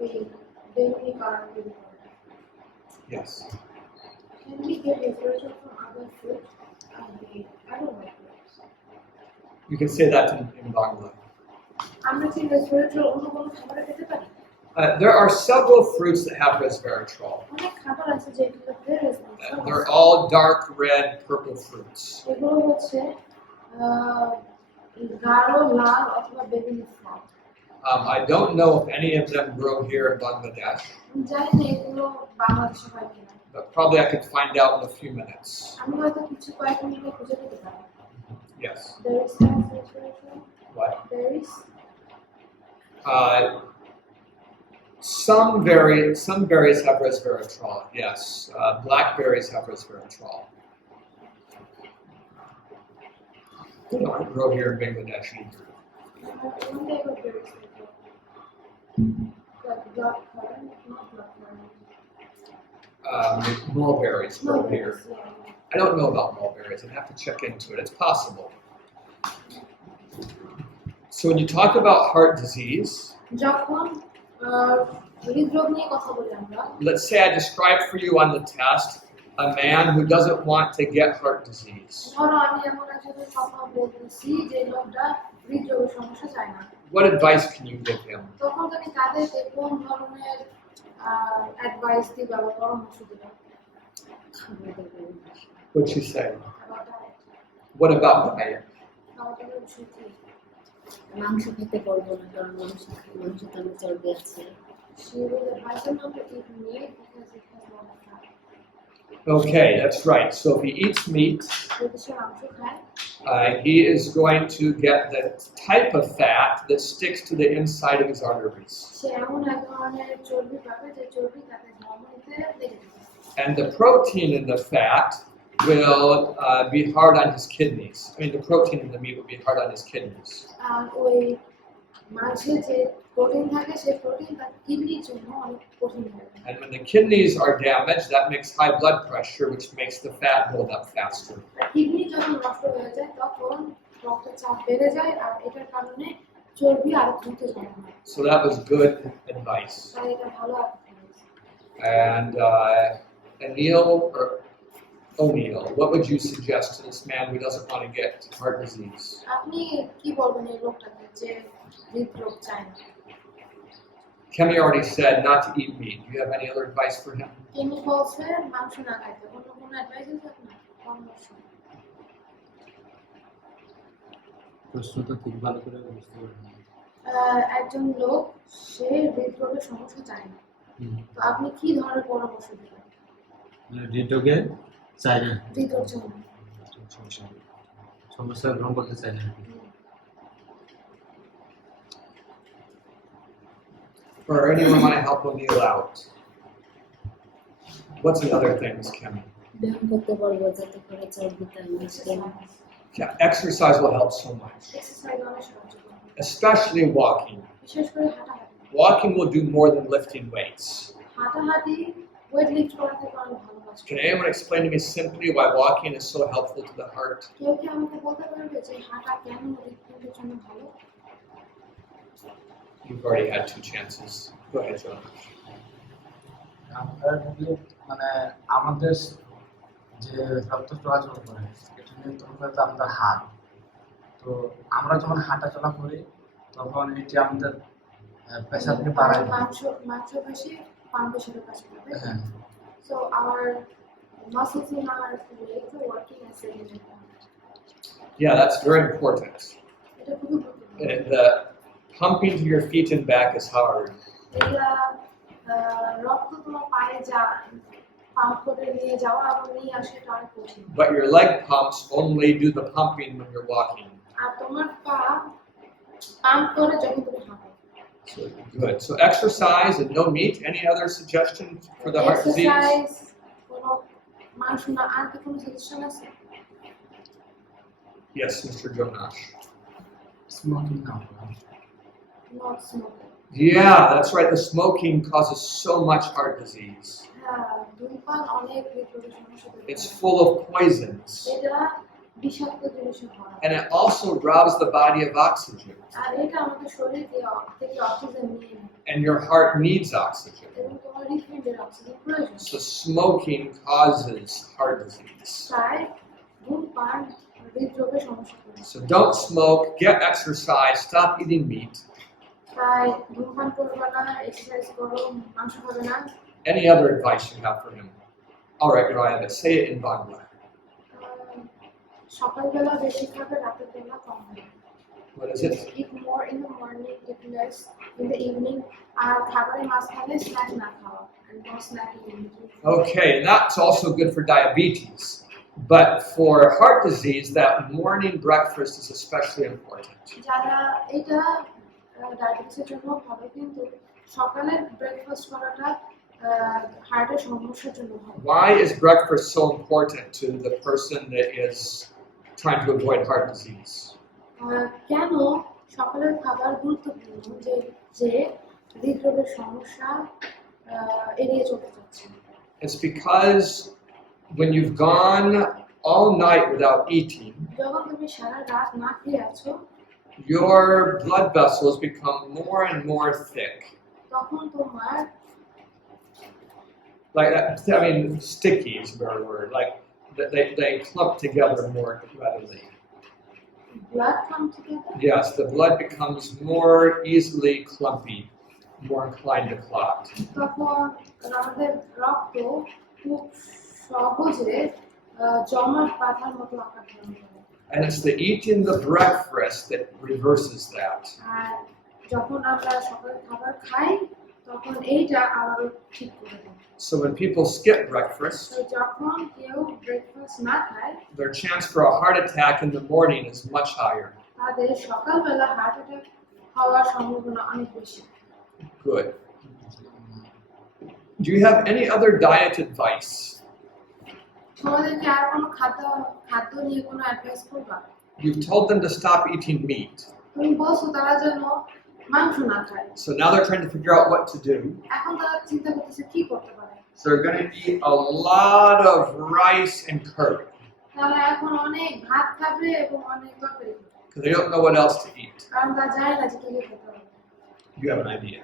ওই বেগুনি কালার তৈরি করে। Yes. Can we get resveratrol from other food? I don't like grapes. You can say that in Bangla. আমরা কি রেসভেরাট্রল অন্য কোনো খাবারে পেতে পারি? There are several fruits that have resveratrol. অনেক খাবার আছে যেগুলোতে রেসভেরাট্রল আছে। They're all dark red, purple fruits. এগুলো হচ্ছে গাঢ় লাল অথবা বেগুনি ফল। I don't know if any of them grow here in Bangladesh, জানি না এগুলো বাংলাদেশে হয় কিনা, but probably I could find out in a few minutes. আমি হয়তো কিছু কয়েক মিনিটে খুঁজে পেতে পারি। Yes. Berries has resveratrol? What? Berries? Some berries have resveratrol. Yes. Blackberries have resveratrol. They don't grow here in Bangladesh either. One type of berries they grow. Like black currant, not black currant. Mulberries grow here. Mulberries, yeah. I don't know about mulberries. I'd have to check into it. It's possible. So when you talk about heart disease, যখন হৃদরোগ নিয়ে কথা বলি আমরা, let's say I described for you on the test a man who doesn't want to get heart disease. ধরো আমি এমন একজনের কথা বলতেছি যে লোকটা হৃদরোগের সমস্যা চায় না, What advice can you give him? তখন তুমি তাদেরকে কোন ধরনের অ্যাডভাইস দিবা বা পরামর্শ দিবা? খাবার দাবার What'd she say? About diet. What about diet? খাবারের ওষুধ কি? মাংস খেতে পারবো না, কারণ মাংসতে আমার চর্বি আছে। She will advise him not to eat meat because it has a lot of fat. Okay, that's right. So if he eats meat, যদি সে মাংস খায়, he is going to get the type of fat that sticks to the inside of his arteries. সে এমন এক ধরনের চর্বি পাবে যে চর্বি তাকে ধমনীতে লেগে যাবে। And the protein in the fat will be hard on his kidneys. I mean, the protein in the meat will be hard on his kidneys. আর ওই মাঝে যে প্রোটিন থাকে, সেই প্রোটিন তার কিডনির জন্য অনেক কঠিন হয়। And when the kidneys are damaged, that makes high blood pressure, which makes the fat build up faster. আর কিডনি যখন নষ্ট হয়ে যায় তখন রক্তচাপ বেড়ে যায়, আর এটার কারণে চর্বি আরো দ্রুত জমা হয়। So that was good advice. তাই এটা ভালো advice। And O'Neill, what would you suggest to this man who doesn't want to get heart disease? আপনি কি বলবেন এই লোকটাকে যে হৃদরোগ চায় না? Kemi already said not to eat meat. Do you have any other advice for him? কেমি বলছে মাংস না খাইতে, অন্য কোনো অ্যাডভাইস আছে আপনার? পরামর্শ? প্রশ্নটা খুব ভালো করে বুঝতে পারলাম। একজন লোক সে হৃদরোগের সমস্যা চায় না, তো আপনি কি ধরনের পরামর্শ দিবেন? হৃদরোগে চাই না, হৃদরোগ চায় না। সমস্যা গ্রহণ করতে চাই না। Or anyone want to help O'Neill out? What's the other things, Kemi? ব্যায়াম করতে পারবো যাতে করে চর্বিটা Yeah, exercise will help so much, exercise অনেক সাহায্য করবে, especially walking. বিশেষ করে হাঁটাহাঁটি। Walking will do more than lifting weights. হাঁটাহাঁটি ওয়েট লিফট করা থেকে অনেক ভালো কাজ Can করে। anyone explain to me simply why walking is so helpful to the heart? কেউ কি আমাকে বলতে পারবে যে হাঁটা কেন হৃদরোগের জন্য ভালো? You've already had 2 chances. Go ahead, John. আমরা যদি মানে আমাদের যে রক্ত চলাচল করে এটা নিয়ন্ত্রণ করে তো আমাদের হাত। তো আমরা যখন হাঁটাচলা করি তখন এটি আমাদের প্রেশারকে বাড়ায় দেয়। মাংসপেশি পাম্পেশিরও কাজ করবে। হ্যাঁ। So our muscles in our legs are working as a Yeah, that's very important. এটা খুবই গুরুত্বপূর্ণ। And the pumping to your feet and back is hard. এটা রক্ত তোমার পায়ে পাম্প করে নিয়ে যাওয়া এবং নিয়ে আসা এটা অনেক কঠিন। But your leg pumps only do the pumping when you're walking. আর তোমার পা পাম্প করে যখন তুমি হাঁটো। So, good. So exercise and no meat. Any other suggestions for the heart disease? Exercise, কোনো মাংস না, আর কি কোনো সাজেশন আছে? Yes, Mr. Jonash. স্মোকিং না not smoking. Yeah, that's right. The smoking causes so much heart disease. হ্যাঁ, ধূমপান অনেক হৃদরোগের সমস্যা তৈরি It's করে। full of poisons. এটা বিষাক্ত জিনিসে ভরা। And it also robs the body of oxygen. আর এটা আমাদের শরীর থেকে অক্সিজেন নিয়ে নেয় And your heart needs oxygen. এবং তোমার হৃদপিণ্ডের অক্সিজেন প্রয়োজন। So smoking causes heart disease. তাই ধূমপান হৃদরোগের সমস্যা করে। So don't smoke, get exercise, stop eating meat. তাই ধূমপান করবে না, এক্সারসাইজ করো, মাংস খাবে না। Any other advice you have for him? All right, Ryan, but say it in Bangla. সকালবেলা বেশি খাবে, রাতের বেলা কম খাবে। What is it? Eat more in the morning, eat less in the evening. আর খাবারের মাঝখানে স্ন্যাক না খাওয়া, and no snacking in between. Okay, and that's also good for diabetes. But for heart disease, that morning breakfast is especially important. যারা এটা ডায়াবেটিসের জন্য ভালো, কিন্তু সকালের ব্রেকফাস্ট করাটা হার্টের সমস্যার জন্য ভালো। Why is breakfast so important to the person that is trying to avoid heart disease? কেন সকালের খাবার গুরুত্বপূর্ণ যে হৃদরোগের সমস্যা এড়িয়ে চলতে চাচ্ছে? It's because when you've gone all night without eating, যখন তুমি সারা রাত না খেয়ে আছো, your blood vessels become more and more thick. তখন তোমার Like I mean, sticky is a better word. Like they clump together more readily. Blood come together, Yes, the blood becomes more easily clumpy, more inclined to clot. তখন আমাদের রক্ত খুব সহজে জমাট বাঁধার মতো আকার ধারণ করে। And it's the eating the breakfast that reverses that. আর যখন আমরা সকালে খাবার খাই, তখন এইটা আবারও ঠিক করে দেয়। So when people skip breakfast, তো যখন কেউ ব্রেকফাস্ট না খায়, their chance for a heart attack in the morning is much higher. তাদের সকালবেলা হার্ট অ্যাটাক হওয়ার সম্ভাবনা অনেক বেশি। Good. Do you have any other diet advice? তোমাদেরকে আর কোনো খাদ্য নিয়ে কোনো অ্যাডভাইস করবা? You've told them to stop eating meat. তুমি বলছো তারা যেন মাংস না খায়। So now they're trying to figure out what to do. এখন তারা চিন্তা করতেছে কি করতে পারে। So they're going to eat a lot of rice and curry তারা এখন অনেক ভাত খাবে এবং অনেক তরকারি খাবে, because they don't know what else to eat. কারণ তারা জানে না যে কি খেতে হবে। You have an idea.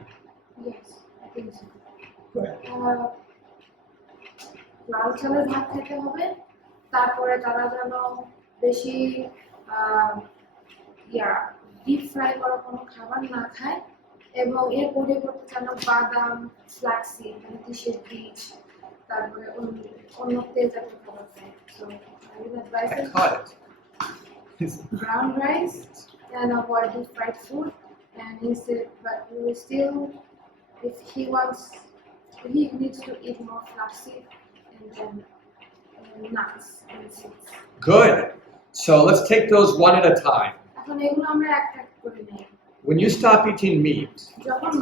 Yes, I think so. Go ahead. লাল চালের ভাত খেতে হবে, তারপরে তারা যেন বেশি ডিপ ফ্রাই করা কোনো খাবার না খায়, এবং এর পরিবর্তে যেন বাদাম, ফ্ল্যাক্সিড মানে তিসির বীজ, তারপরে অন্য তেল জাতীয় খাবার খায়। So I would advise I them caught it. brown rice and avoid deep fried food, and instead, but we will still, if he needs to eat more flaxseed and then nuts and seeds. Good. So let's take those one at a time. এখন এগুলো আমরা এক এক করে নেই। When you stop eating meat, যখন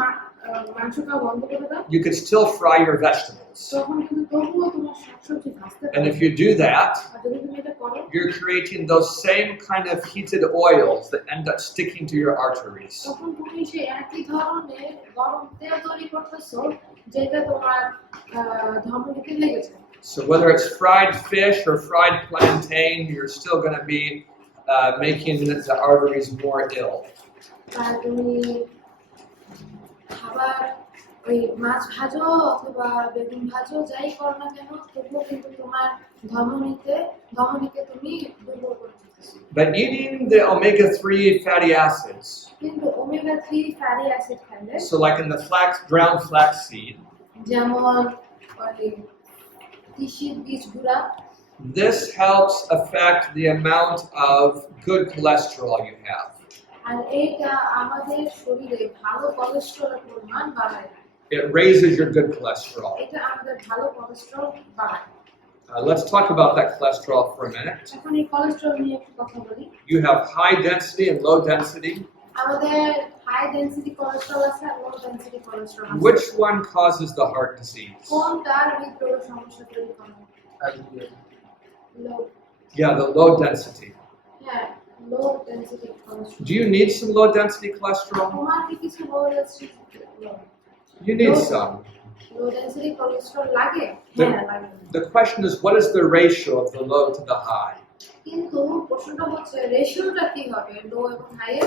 মাংস খাওয়া বন্ধ করে দাও, you can still fry your vegetables. তখন কিন্তু তবুও তোমার শাকসবজি ভাজতে And পারো। if you do that, আর যদি তুমি এটা করো, you're creating those same kind of heated oils that end up sticking to your arteries. তখন তুমি সেই একই ধরনের গরম তেল তৈরি করতেছো, যেটা তোমার ধমনীতে লেগেছে। So whether it's fried fish or fried plantain, you're still going to be making the arteries more ill. আর তুমি খাবার ওই মাছ ভাজো অথবা বেগুন ভাজো, যাই করো না কেন, তবুও কিন্তু তোমার ধমনীকে তুমি দুর্বল করে দিতেছো। But eating the omega-3 fatty acids, কিন্তু ওমেগা 3 ফ্যাটি অ্যাসিড খেলে, so like in the brown flax seed, যেমন ওই তিসির বীজ গুঁড়া, this helps affect the amount of good cholesterol you have. আর এইটা আমাদের শরীরে ভালো কোলেস্টেরলের পরিমাণ বাড়ায়। It raises your good cholesterol. এটা আমাদের ভালো কোলেস্টেরল বাড়ায়। Let's talk about that cholesterol for a minute. এখন এই কোলেস্টেরল নিয়ে একটু কথা বলি। You have high density and low density. আমাদের হাই ডেনসিটি কোলেস্টেরল আছে আর লো ডেনসিটি কোলেস্টেরল আছে। Which one causes the heart disease? কোনটা হৃদরোগের সমস্যা তৈরি করে? লো। Yeah, the low density. হ্যাঁ, low density cholesterol. Do you need some low density cholesterol? তোমার কি কিছু low density You need Low- some. low density cholesterol লাগে? The- হ্যাঁ লাগে। The question is, what is the ratio of the low to the high? কিন্তু প্রশ্নটা হচ্ছে রেশিওটা কি হবে লো এবং হাই এর?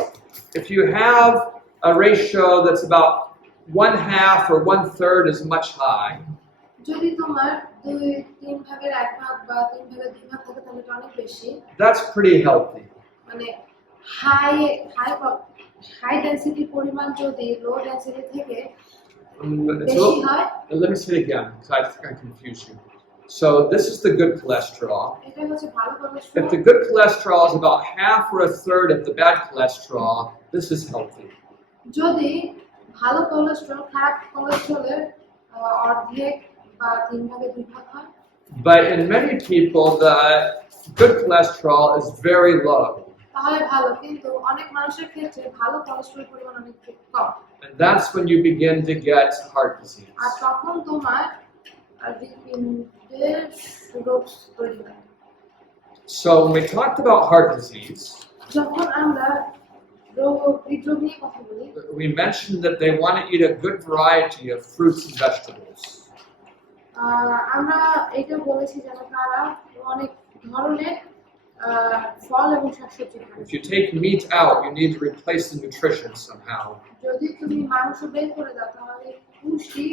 If you have a ratio that's about 1/2 or 1/3 as much high, যদি তোমার 2-3 ভাগের 1 ভাগ বা 3 ভাগের 2 ভাগ থাকে তাহলে এটা অনেক বেশি। that's pretty healthy. মানে হাই হাই ডেনসিটি পরিমাণ যদি লো ডেনসিটি থেকে It's a বেশি little- হয়, let me say it again, because I think I confused you. So this is the good cholesterol. এটা হচ্ছে ভালো If cholesterol. the good cholesterol is about 1/2 or 1/3 of the bad cholesterol, this is healthy. যদি ভালো কোলেস্টেরল খারাপ কোলেস্টেরলের অর্ধেক বা 3 ভাগে 2 ভাগ হয়, But in many people, the good cholesterol is very low. তাহলে ভালো। কিন্তু অনেক মানুষের ক্ষেত্রে ভালো কোলেস্টেরল পরিমাণ অনেক কম। And that's when you begin to get heart disease. আর তখন তোমার হৃদপিণ্ডের রোগ তৈরি হয়। So when we talked about heart disease, যখন আমরা হৃদরোগ নিয়ে কথা বলি, we mentioned that they want to eat a good variety of fruits and vegetables. আমরা এটা বলেছি যেন তারা অনেক ধরনের ফল এবং শাকসবজি খায়। If you take meat out, you need to replace the nutrition somehow. যদি তুমি মাংস বের করে দাও তাহলে পুষ্টি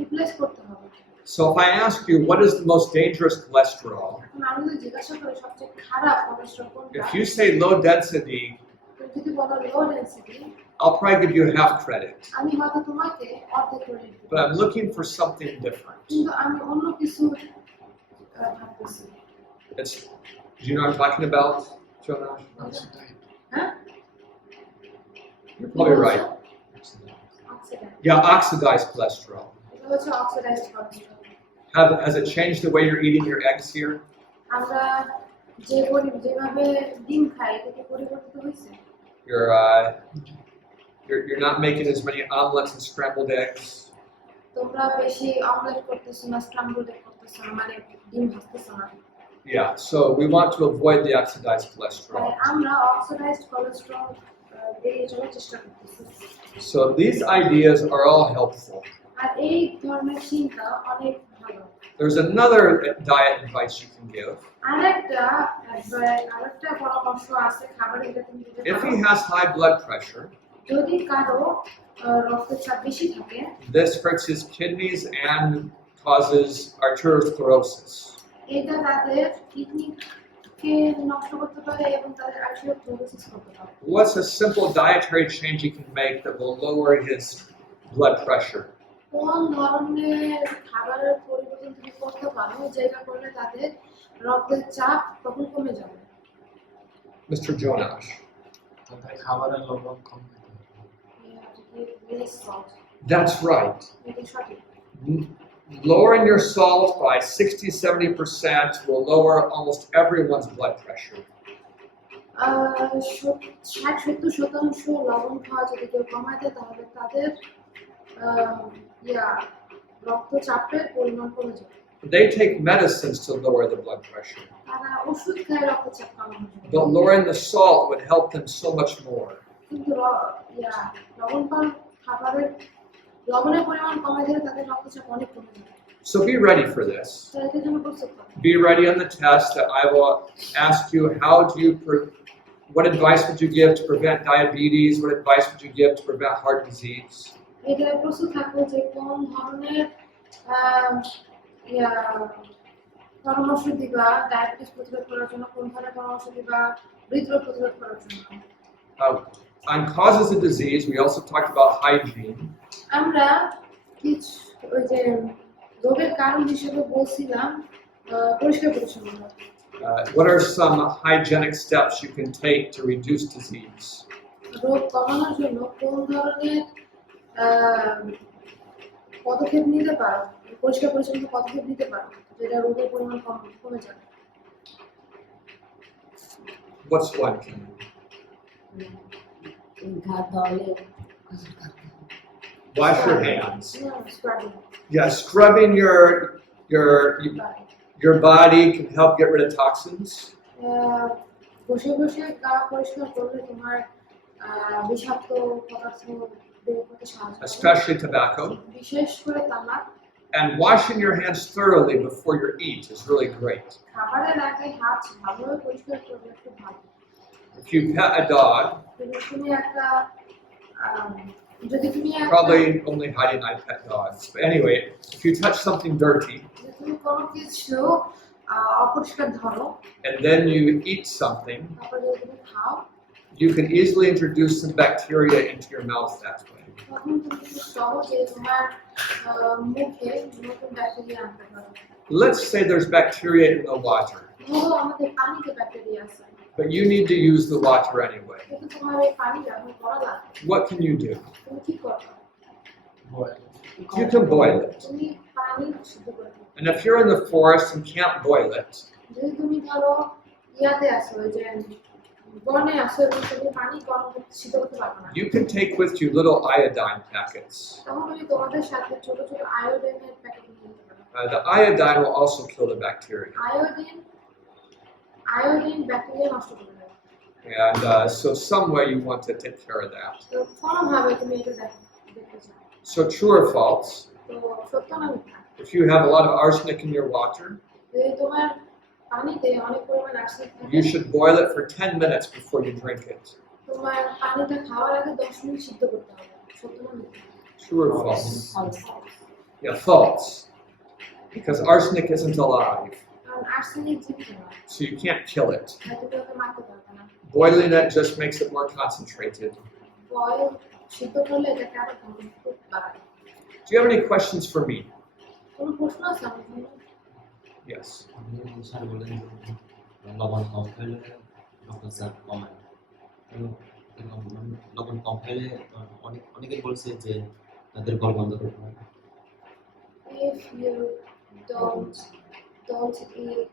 রিপ্লেস করতে হবে। So if I ask you, what is the most dangerous cholesterol? এখন আমি যদি জিজ্ঞাসা করি সবচেয়ে খারাপ কোলেস্টেরল কোনটা, If you say low density, তুমি যদি বলো লো density, I'll probably give you half credit. আমি হয়তো তোমাকে অর্ধেক করে দিব। But I'm looking for something different. কিন্তু আমি অন্য কিছু ভাবতেছি। It's, do you know what I'm talking about, Jonas? হ্যাঁ, You're probably right. Oxidant. Yeah, oxidized cholesterol. এটা হচ্ছে oxidised cholesterol. Has it changed the way you're eating your eggs here? আমরা যেভাবে ডিম খাই এটা কি পরিবর্তিত হয়েছে? You're not making as many omelets and scrambled eggs. তোমরা বেশি অমলেট করতেছো না, স্ক্রাম্বলড এগ করতেছো না, মানে ডিম ভাজতেছো না। Yeah, so we want to avoid the oxidized তাই cholesterol. আমরা অক্সিডাইজড কোলেস্টেরল এড়িয়ে চলার চেষ্টা করতেছি। So these ideas are all helpful. আর এই ধরনের চিন্তা অনেক ভালো। There's another diet advice you can give. আরেকটা পরামর্শ আছে খাবারে যেটা তুমি দিতে If পারো। he has high blood pressure, যদি কারো রক্তচাপ বেশি থাকে, this hurts his kidneys and causes arteriosclerosis. এটা তাদের কিডনিকে নষ্ট করতে পারে এবং তাদের আর্টেরিওস্ক্লেরোসিস করতে পারে। What's a simple dietary change he can make that will lower his blood pressure? কোন ধরনের খাবারের পরিবর্তন তুমি করতে পারো যেটা করলে তাদের রক্তের চাপ তখন কমে যাবে? Mr. Jonas. তাদের খাবারের লবণ কম খেতে হবে। Less salt. That's right. এটা সঠিক। Lowering your salt by 60-70% will lower almost everyone's blood pressure. 60-70% লবণ খাওয়া যদি কেউ কমায় দেয় তাহলে তাদের রক্তচাপের পরিমাণ কমে যাবে। They take medicines to lower the blood pressure, তারা ওষুধ খায় রক্তচাপ কমানোর জন্য। but lowering the salt would help them so much more. কিন্তু লবণের পরিমাণ কমায় দিলে তাদের রক্তচাপ অনেক কমে যাবে। So be ready for this. তো এটার জন্য প্রস্তুত থাকো। Be ready on the test that I will ask you, what advice would you give to prevent diabetes? What advice would you give to prevent heart disease? এটা প্রস্তুত থাকো যে কোন ধরনের পরামর্শ দিবা ডায়াবেটিস প্রতিরোধ করার জন্য, কোন ধরনের পরামর্শ দিবা হৃদরোগ প্রতিরোধ করার জন্য। On causes of disease, we also talked about hygiene. আমরা কিছু ওই যে রোগের কারণ হিসেবে বলছিলাম পরিষ্কার পরিচ্ছন্নতা। What are some hygienic steps you can take to reduce disease? রোগ কমানোর জন্য কোন ধরনের পদক্ষেপ নিতে পারো, পরিষ্কার পরিচ্ছন্ন পদক্ষেপ নিতে পারো যেটা রোগের পরিমাণ কমে যাবে? What's one? Kim? ঘাট ধরলে Wash your hands. Scrubbing. Yeah, scrubbing your body can help get rid of toxins. বসে বসে গা পরিষ্কার করলে তোমার বিষাক্ত পদার্থ বের করতে সাহায্য করে, especially tobacco. বিশেষ করে তামাক। And washing your hands thoroughly before you eat is really great. খাবারের আগে হাত ভালোভাবে পরিষ্কার করলে খুব ভালো। If you pet a dog, যদি তুমি একটা যদি তুমি probably only Heidi and I pet dogs. But anyway, if you touch something dirty যদি তুমি কোনো কিছু অপরিষ্কার ধরো, and then you eat something, তারপর যদি তুমি খাও, you can easily introduce some bacteria into your mouth that way. তখন তুমি খুব সহজে তোমার মুখে নতুন ব্যাকটেরিয়া আনতে পারো। Let's say there's bacteria in the water, ধরো আমাদের পানিতে ব্যাকটেরিয়া আছে, but you need to use the water anyway. কিন্তু তোমার এই পানি ব্যবহার করা লাগবে। What can you do? তুমি কি করবে? You can boil it. তুমি পানি সিদ্ধ করে দিবে। And if you're in the forest and can't boil it, যদি তুমি ধরো ইয়াতে আসো, যে বনে আসো এবং তুমি পানি গরম করতে সিদ্ধ করতে পারবে না, you can take with you little iodine packets. তখন তুমি তোমাদের সাথে ছোট ছোট আয়োডিনের প্যাকেট নিয়ে নিতে পারো। The iodine will also kill the bacteria. Iodine bacteria নষ্ট করে দেয়। And so some way you want to take care of that. তো কোনোভাবে তুমি এটা দেখতে চাও। So true or false, তো সত্য না মিথ্যা? if you have a lot of arsenic in your water, যদি তোমার পানিতে অনেক পরিমাণ আর্সেনিক থাকে, you should boil it for 10 minutes before you drink it. তোমার পানিটা খাওয়ার আগে 10 মিনিট সিদ্ধ করতে হবে। সত্য না মিথ্যা? True or false? false. Yeah, false. Because arsenic isn't alive, কারণ আর্সেনিক জীবিত না, so you can't kill it. তাই তুমি ওকে মারতে পারবে না। Boiling it just makes it more concentrated. Boil সিদ্ধ করলে এটাকে আরো খুব বাড়ায়। Do you have any questions for me? কোনো প্রশ্ন আছে আমার জন্য? Yes. স্যার বলেন লবণ কম খেলে রক্তচাপ কমায়, লবণ কম খেলে অনেকে বলছে যে তাদের গল বন্ধ করতে হয়। If you don't eat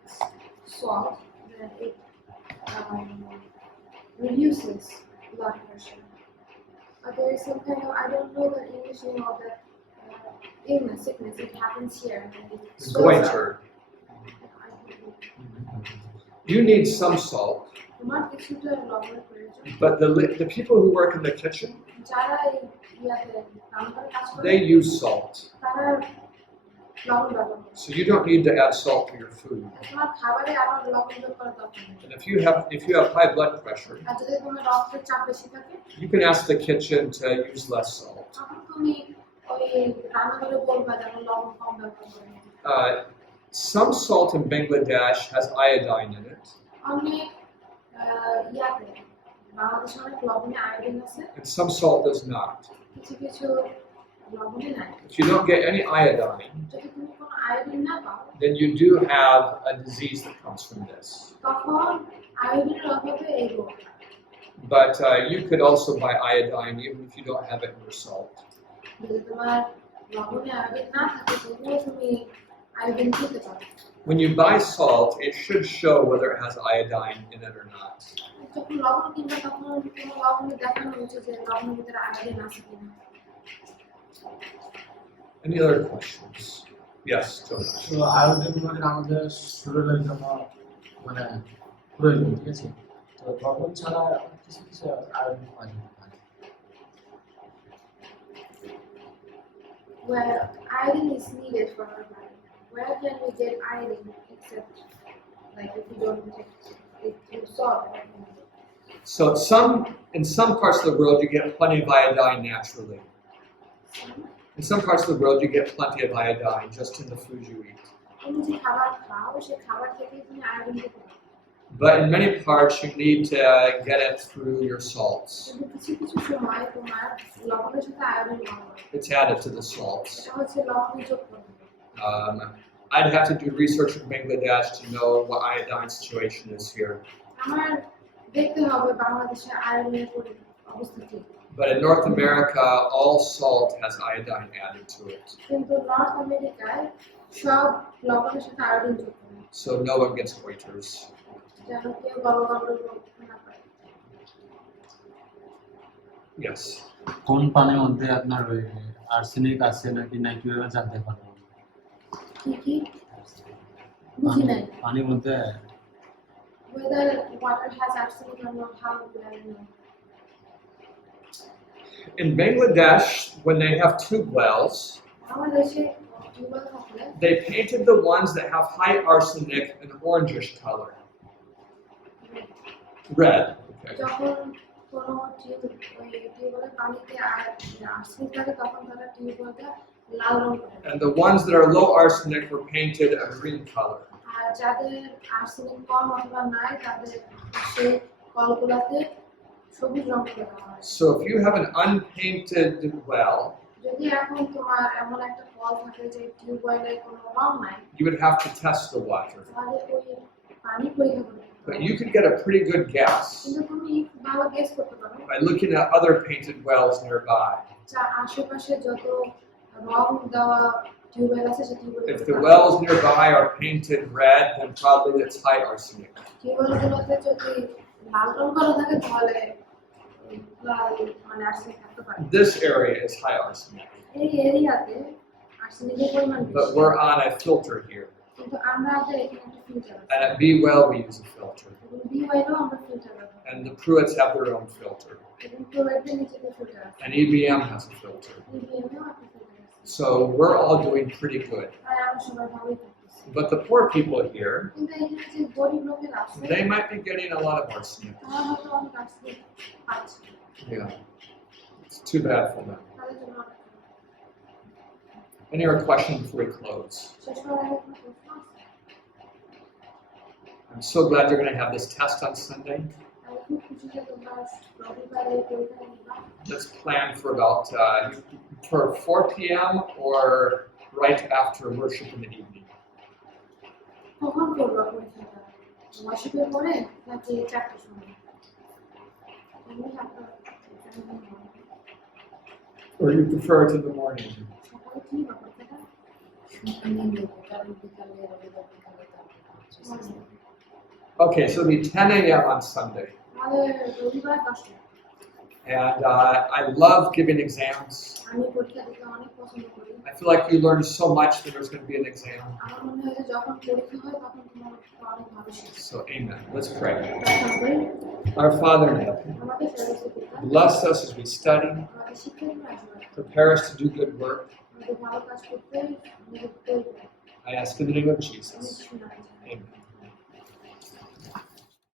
salt, then it reduces blood pressure. There is some kind of, I don't know the English name of that illness, sickness. It happens here. It's Goiter. You need some salt, তোমার কিছুটা লবণের প্রয়োজন। but the people who work in the kitchen, যারা এই ইয়াতে রান্নাঘরে কাজ করে, they use salt. তারা লবণ ব্যবহার করে। So you don't need to add salt to your food. তোমার খাবারে আবার লবণ যোগ করার দরকার নেই। And if you have high blood pressure, আর যদি তোমার রক্তের চাপ বেশি থাকে, you can ask the kitchen to use less salt. তখন তুমি ওই রান্নাঘরে বলবা যেন লবণ কম ব্যবহার করে। Some salt in Bangladesh has iodine in it, অনেক ইয়াতে বাংলাদেশে অনেক লবণে আয়োডিন আছে, and some salt does not. কিছু কিছু লবণে নাই। If you don't get any iodine, যদি তুমি কোনো আয়োডিন না পাও, then you do have a disease that comes from this. তখন আয়োডিনের অভাবে এই রোগ হয়। But you could also buy iodine even if you don't have it in your salt. যদি তোমার লবণে আয়োডিন না থাকে, তবুও তুমি আয়োডিন খেতে পারো। When you buy salt, it should show whether it has iodine in it or not. যখন লবণ কিনবে তখন তোমার লবণে দেখানো হচ্ছে যে লবণের ভিতরে আয়োডিন আছে কিনা। Any other questions? Yes, Jonas. তো আয়োডিন মানে আমাদের শরীরের জন্য মানে প্রয়োজন, ঠিক আছে? তো লবণ ছাড়া কিছু কিছু আয়োডিন পাওয়া যেতে পারে। Where iodine is needed for our body. Where can we get iodine except like if you don't take it through salt? So in some parts of the world, you get plenty of iodine naturally. In some parts of the world, you get plenty of iodine just in the food you eat. তুমি যে খাবার খাও সেই খাবার থেকেই তুমি আয়োডিন পেতে পারো। But in many parts, you need to get it through your salts. কিন্তু কিছু কিছু সময় তোমার লবণের সাথে আয়োডিন যোগ হয়। It's added to the salts. এটা হচ্ছে লবণ যোগ করতে হবে। I'd have to do research in Bangladesh to know what iodine situation is here. আমার দেখতে হবে বাংলাদেশে আয়োডিনের অবস্থা কি। But in North America, all salt has iodine added to it. কিন্তু নর্থ আমেরিকায় সব লবণের সাথে আয়োডিন যোগ করে, So no one gets goiters. যেন কেউ গলগণ্ড রোগ না পায়। Yes. কোন পানির মধ্যে আপনার আর্সেনিক আছে নাকি নাই কিভাবে জানতে পারবো? কি বুঝি নাই। পানির মধ্যে whether water has arsenic or not, how would I know? In Bangladesh, when they have tube wells, আমার দেশে টিউবওয়েল থাকলে they painted the ones that have high arsenic an orangish color. Red. Okay. যখন কোনো টিউবওয়েলের পানিতে আর্সেনিক থাকে তখন তারা টিউবওয়েলটা লাল রং করে। And the ones that are low arsenic were painted a green color. আর যাদের আর্সেনিক কম অথবা নাই তাদের সেই কলগুলোতে সবুজ রং করে দেওয়া হয়। So if you have an unpainted well, যদি এখন তোমার এমন একটা কল থাকে যে টিউবওয়েলে কোনো রং নাই you would have to test the water. তাহলে ওই পানি পরীক্ষা করতে হবে। But you could get a pretty good guess কিন্তু তুমি ভালো গেস করতে পারো by looking at other painted wells nearby. যা আশেপাশে যত রং দেওয়া টিউবওয়েল আছে সেই tubewell If the wells nearby are painted red, then probably it's high arsenic. টিউবওয়েলগুলোতে যদি লাল রং করা থাকে তাহলে লাল মানে আর্সেনিক থাকতে পারে। This area is high arsenic. এই এরিয়াতে আর্সেনিকের পরিমাণ But বেশি। we're on a filter here. কিন্তু আমাদের এখানে একটা ফিল্টার আছে। And at B well, we use a filter. এবং বিওয়াইলেও আমরা ফিল্টার ব্যবহার করি। And the Pruitts have their own filter. এবং ক্লোরাইডের নিচেতে ফিল্টার আছে। And EBM has a filter. বিবিএমেও একটা ফিল্টার আছে। So we're all doing pretty good. তাই আমরা সবাই ভালোই করতেছি। But the poor people here, কিন্তু এখানে যে গরিব লোকেরা আছে they might be getting a lot of arsenic. তারা হয়তো অনেক আর্সেনিক পাচ্ছে। Yeah. It's too bad for them. তাদের জন্য অনেক Any other questions before we close? শেষ করার আগে কোনো প্রশ্ন আছে? I'm so glad you're going to have this test on Sunday. আমি খুব খুশি যে তোমরা রবিবারে এই পরীক্ষাটা নিবা। Let's plan for about for 4 p.m. or right after worship in the evening. কখন করবা পরীক্ষাটা? ওয়াশিপের পরে নাকি 4টার সময়? আমি আপনার Or you prefer it in the morning? সকালে কি নিবা পরীক্ষাটা? আমি নেব কারণ বিকালে রবিবার বিকালে তারপর Okay, so it'll be 10 a.m. on Sunday. তাহলে রবিবার 10টা। And I love giving exams. আমি পরীক্ষা দিতে অনেক পছন্দ করি। I feel like you learn so much that there's going to be an exam. আমার মনে হয় যে যখন পরীক্ষা হয় তখন তোমার অনেক ভালো শিখবে। So amen. Let's pray. প্রার্থনা করি। Our Father in heaven, আমাদের সর্বস্ব পিতা, bless us as we study. আমাদের শিক্ষার্থীরা আসবে। Prepare us to do good work. আমাদের ভালো কাজ করতে নিজেদের I ask in the name of Jesus. আমি শোনাই। Amen.